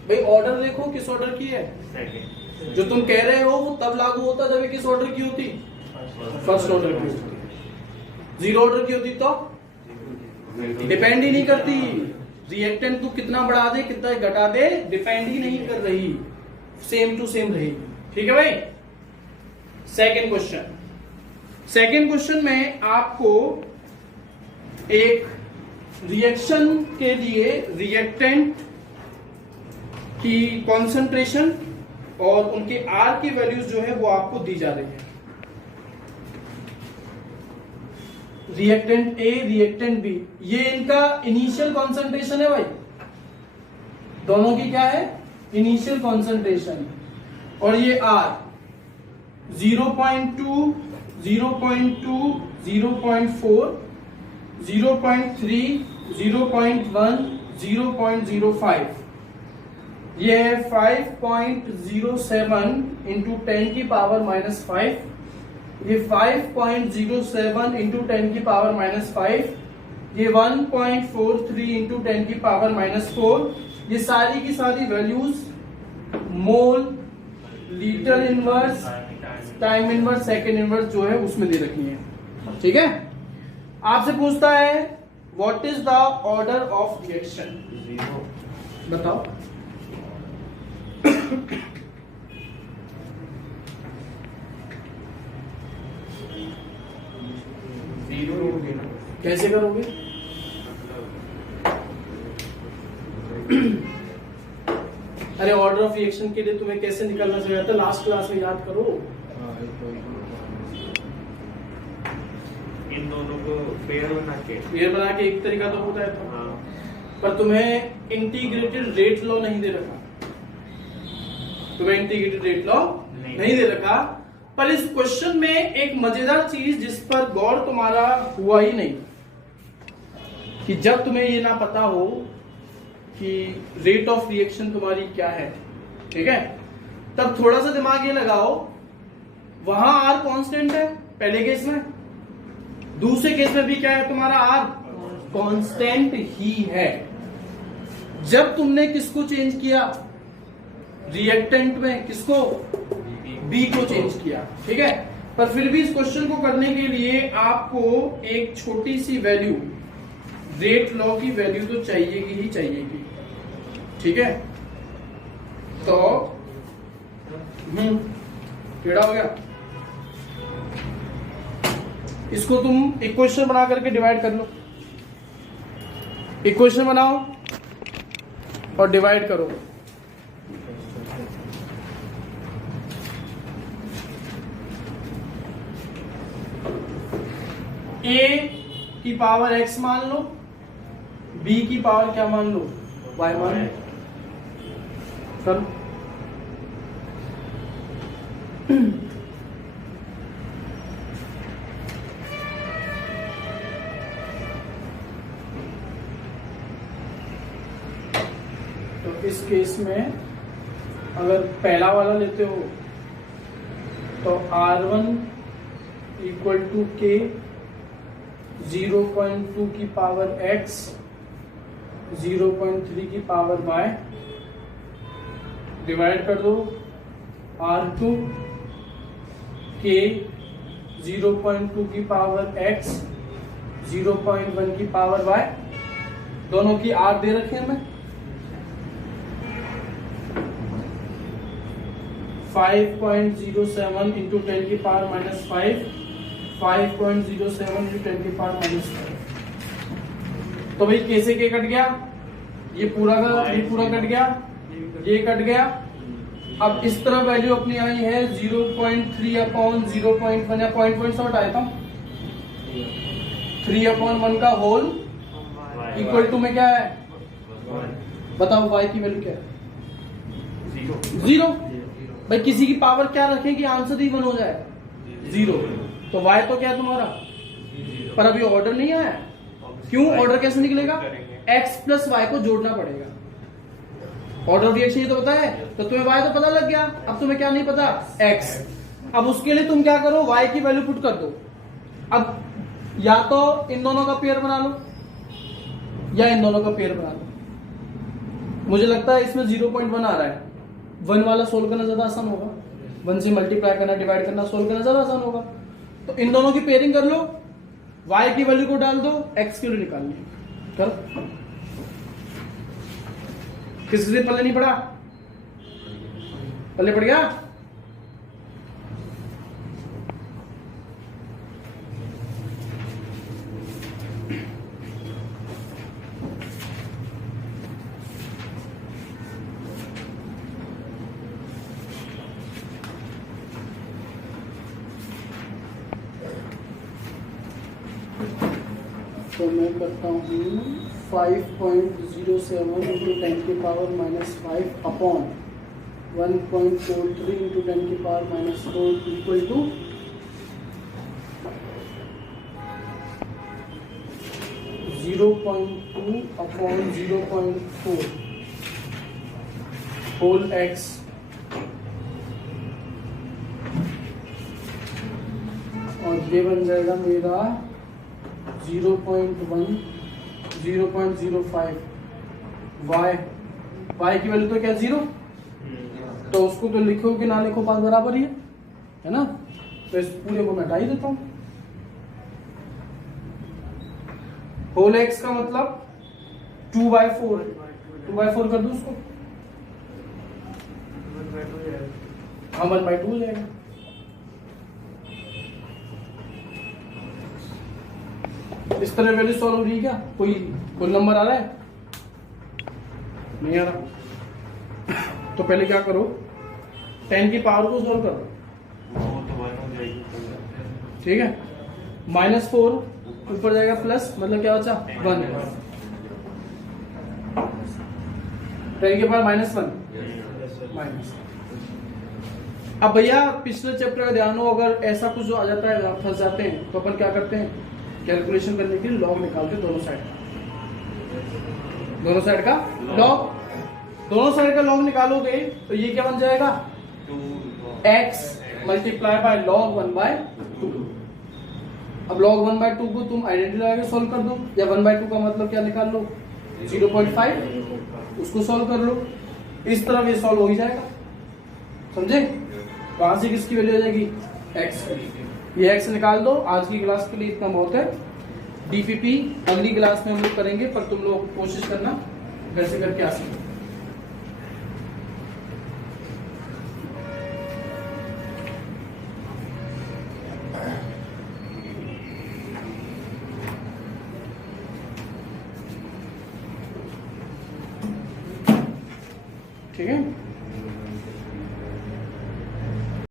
भाई ऑर्डर देखो किस ऑर्डर की है। सेकंड जो तुम कह रहे हो वो तब लागू होता जब ये किस ऑर्डर की होती? फर्स्ट ऑर्डर की होती। जीरो ऑर्डर की होती तो डिपेंड ही नहीं करती। रिएक्टेंट तू कितना बढ़ा दे कितना घटा दे डिपेंड ही नहीं कर रही, सेम टू सेम रहेगी। ठीक है भाई। सेकेंड क्वेश्चन में आपको एक रिएक्शन के लिए रिएक्टेंट की कॉन्सेंट्रेशन और उनके आर की वैल्यूज जो है वो आपको दी जा रही है। रिएक्टेंट ए रिएक्टेंट बी, ये इनका इनिशियल कॉन्सेंट्रेशन है भाई, दोनों की क्या है? Initial concentration. और ये आर 0.2 0.2 0.4 0.3 0.1 0.05, ये है 5.07 इंटू 10 की पावर -5, ये 5.07 इंटू 10 की पावर -5, ये 1.43 इंटू 10 की पावर -4। ये सारी की सारी values mole, litre inverse, time inverse, second inverse जो है उसमें दे रखनी है। ठीक है। आपसे पूछता है what is the order of reaction, बताओ। कैसे करोगे? अरे ऑर्डर ऑफ रिएक्शन के लिए तुम्हें कैसे निकलना चाहिए था, लास्ट क्लास में याद करो। इन दोनों को पेयर बना के एक तरीका तो होता है था। हाँ। पर तुम्हें इंटीग्रेटेड रेट लॉ नहीं दे रखा, तुम्हें इंटीग्रेटेड रेट लॉ नहीं दे रखा। पर इस क्वेश्चन में एक मजेदार चीज जिस पर गौर तुम्हारा हुआ ही नहीं, कि जब तुम्हें ये ना पता हो कि रेट ऑफ रिएक्शन तुम्हारी क्या है, ठीक है, तब थोड़ा सा दिमाग ये लगाओ, वहां आर कांस्टेंट है पहले केस में, दूसरे केस में भी क्या है तुम्हारा आर कांस्टेंट ही है। जब तुमने किसको चेंज किया रिएक्टेंट में, किसको? बी को चेंज किया। ठीक है। पर फिर भी इस क्वेश्चन को करने के लिए आपको एक छोटी सी वैल्यू, रेट लॉ की वैल्यू तो चाहिएगी ही चाहिएगी। ठीक है। तो टेढ़ा हो गया, इसको तुम इक्वेशन बना करके डिवाइड कर लो। इक्वेशन बनाओ और डिवाइड करो। a की पावर x मान लो, b की पावर क्या मान लो? y मान लो। तो इस केस में अगर पहला वाला लेते हो तो R1 इक्वल टू के 0.2 की पावर x 0.3 की पावर y डिवाइड कर दो R2 के 0.2 की पावर x 0.1 की पावर y, दोनों की R दे रखे हैं हमें। 5.07 इंटू 10 की पावर माइनस 5, 5.07 इंटू 10 की पावर माइनस 5। तो भाई कैसे के कट गया, ये पूरा कट गया, ये कट गया। अब इस तरह वैल्यू अपनी आई है 0.3 अपॉन 0.1 या पॉइंट शॉर्ट आया था 3/1 का होल इक्वल टू में क्या है, बताओ y की वैल्यू क्या है, 0। भाई किसी की पावर क्या रखें कि आंसर ही 1 हो जाए, 0। तो y तो क्या है तुम्हारा, पर अभी ऑर्डर नहीं आया। क्यों, ऑर्डर कैसे निकलेगा, x प्लस y को जोड़ना पड़ेगा। ऑर्डर रिएक्शन ये तो पता है, तो तुम्हें y तो पता लग गया, अब तुम्हें क्या नहीं पता, x। अब उसके लिए तुम क्या करो, y की वैल्यू पुट कर दो। अब या तो इन दोनों का पेयर बना लो या इन दोनों का पेयर बना लो। मुझे लगता है इसमें 0.1 आ रहा है, 1 वाला सोल्व करना ज्यादा आसान होगा, 1 से मल्टीप्लाई करना, डिवाइड करना, सोल्व करना ज्यादा आसान होगा। तो इन दोनों की पेयरिंग कर लो, y की वैल्यू को डाल दो, x की वैल्यू निकालनी है। कर, किसी से पल्ले नहीं पड़ा, पल्ले पड़ गया। तो मैं करता हूँ 5.07 इंटू 10 की पावर माइनस 5 अपॉन 1.43 इंटू 10 की power minus 4 equal to 0.2 upon 0.4 whole x और ये बन जाएगा मेरा 0.1 0.05 y की वैल्यू तो क्या 0, तो उसको तो लिखो कि ना लिखो बात बराबर ही है ना। तो इस पूरे को मैं हटा ही देता हूं। होल x का मतलब 2/4 कर दो उसको, हाँ 1/2 हो जाएगा। इस तरह वैल्यू सॉल्व हो रही है क्या, कोई नंबर आ रहा है, नहीं आ रहा। तो पहले क्या करो, 10 की पावर को सॉल्व करो, ठीक है। -4 ऊपर जाएगा प्लस, मतलब क्या बचा 1, 10 की पावर -1 माइनस। अब भैया पिछले चैप्टर का ध्यान हो, अगर ऐसा कुछ जो आ जाता है, फंस जाते हैं, तो अपन क्या करते हैं, कैलकुलेशन करने के लिए लॉग निकालते, दोनों साइड का लॉग, दोनों साइड का लॉग निकालोगे तो ये क्या बन जाएगा, x मल्टीप्लाई बाय लॉग 1/2। अब लॉग 1/2 को तुम आइडेंटिटी लगा के सॉल्व कर दो, या 1/2 का मतलब क्या निकाल लो, 0.5, उसको सॉल्व कर लो। इस तरह ये सॉल्व हो ही जाएगा, समझे। वहां से किसकी वैल्यू आ जाएगी, x। ये x निकाल दो। आज की क्लास के लिए इतना बहुत है। डीपीपी अगली क्लास में हम लोग करेंगे, पर तुम लोग कोशिश करना घर से करके आ सके। ठीक है।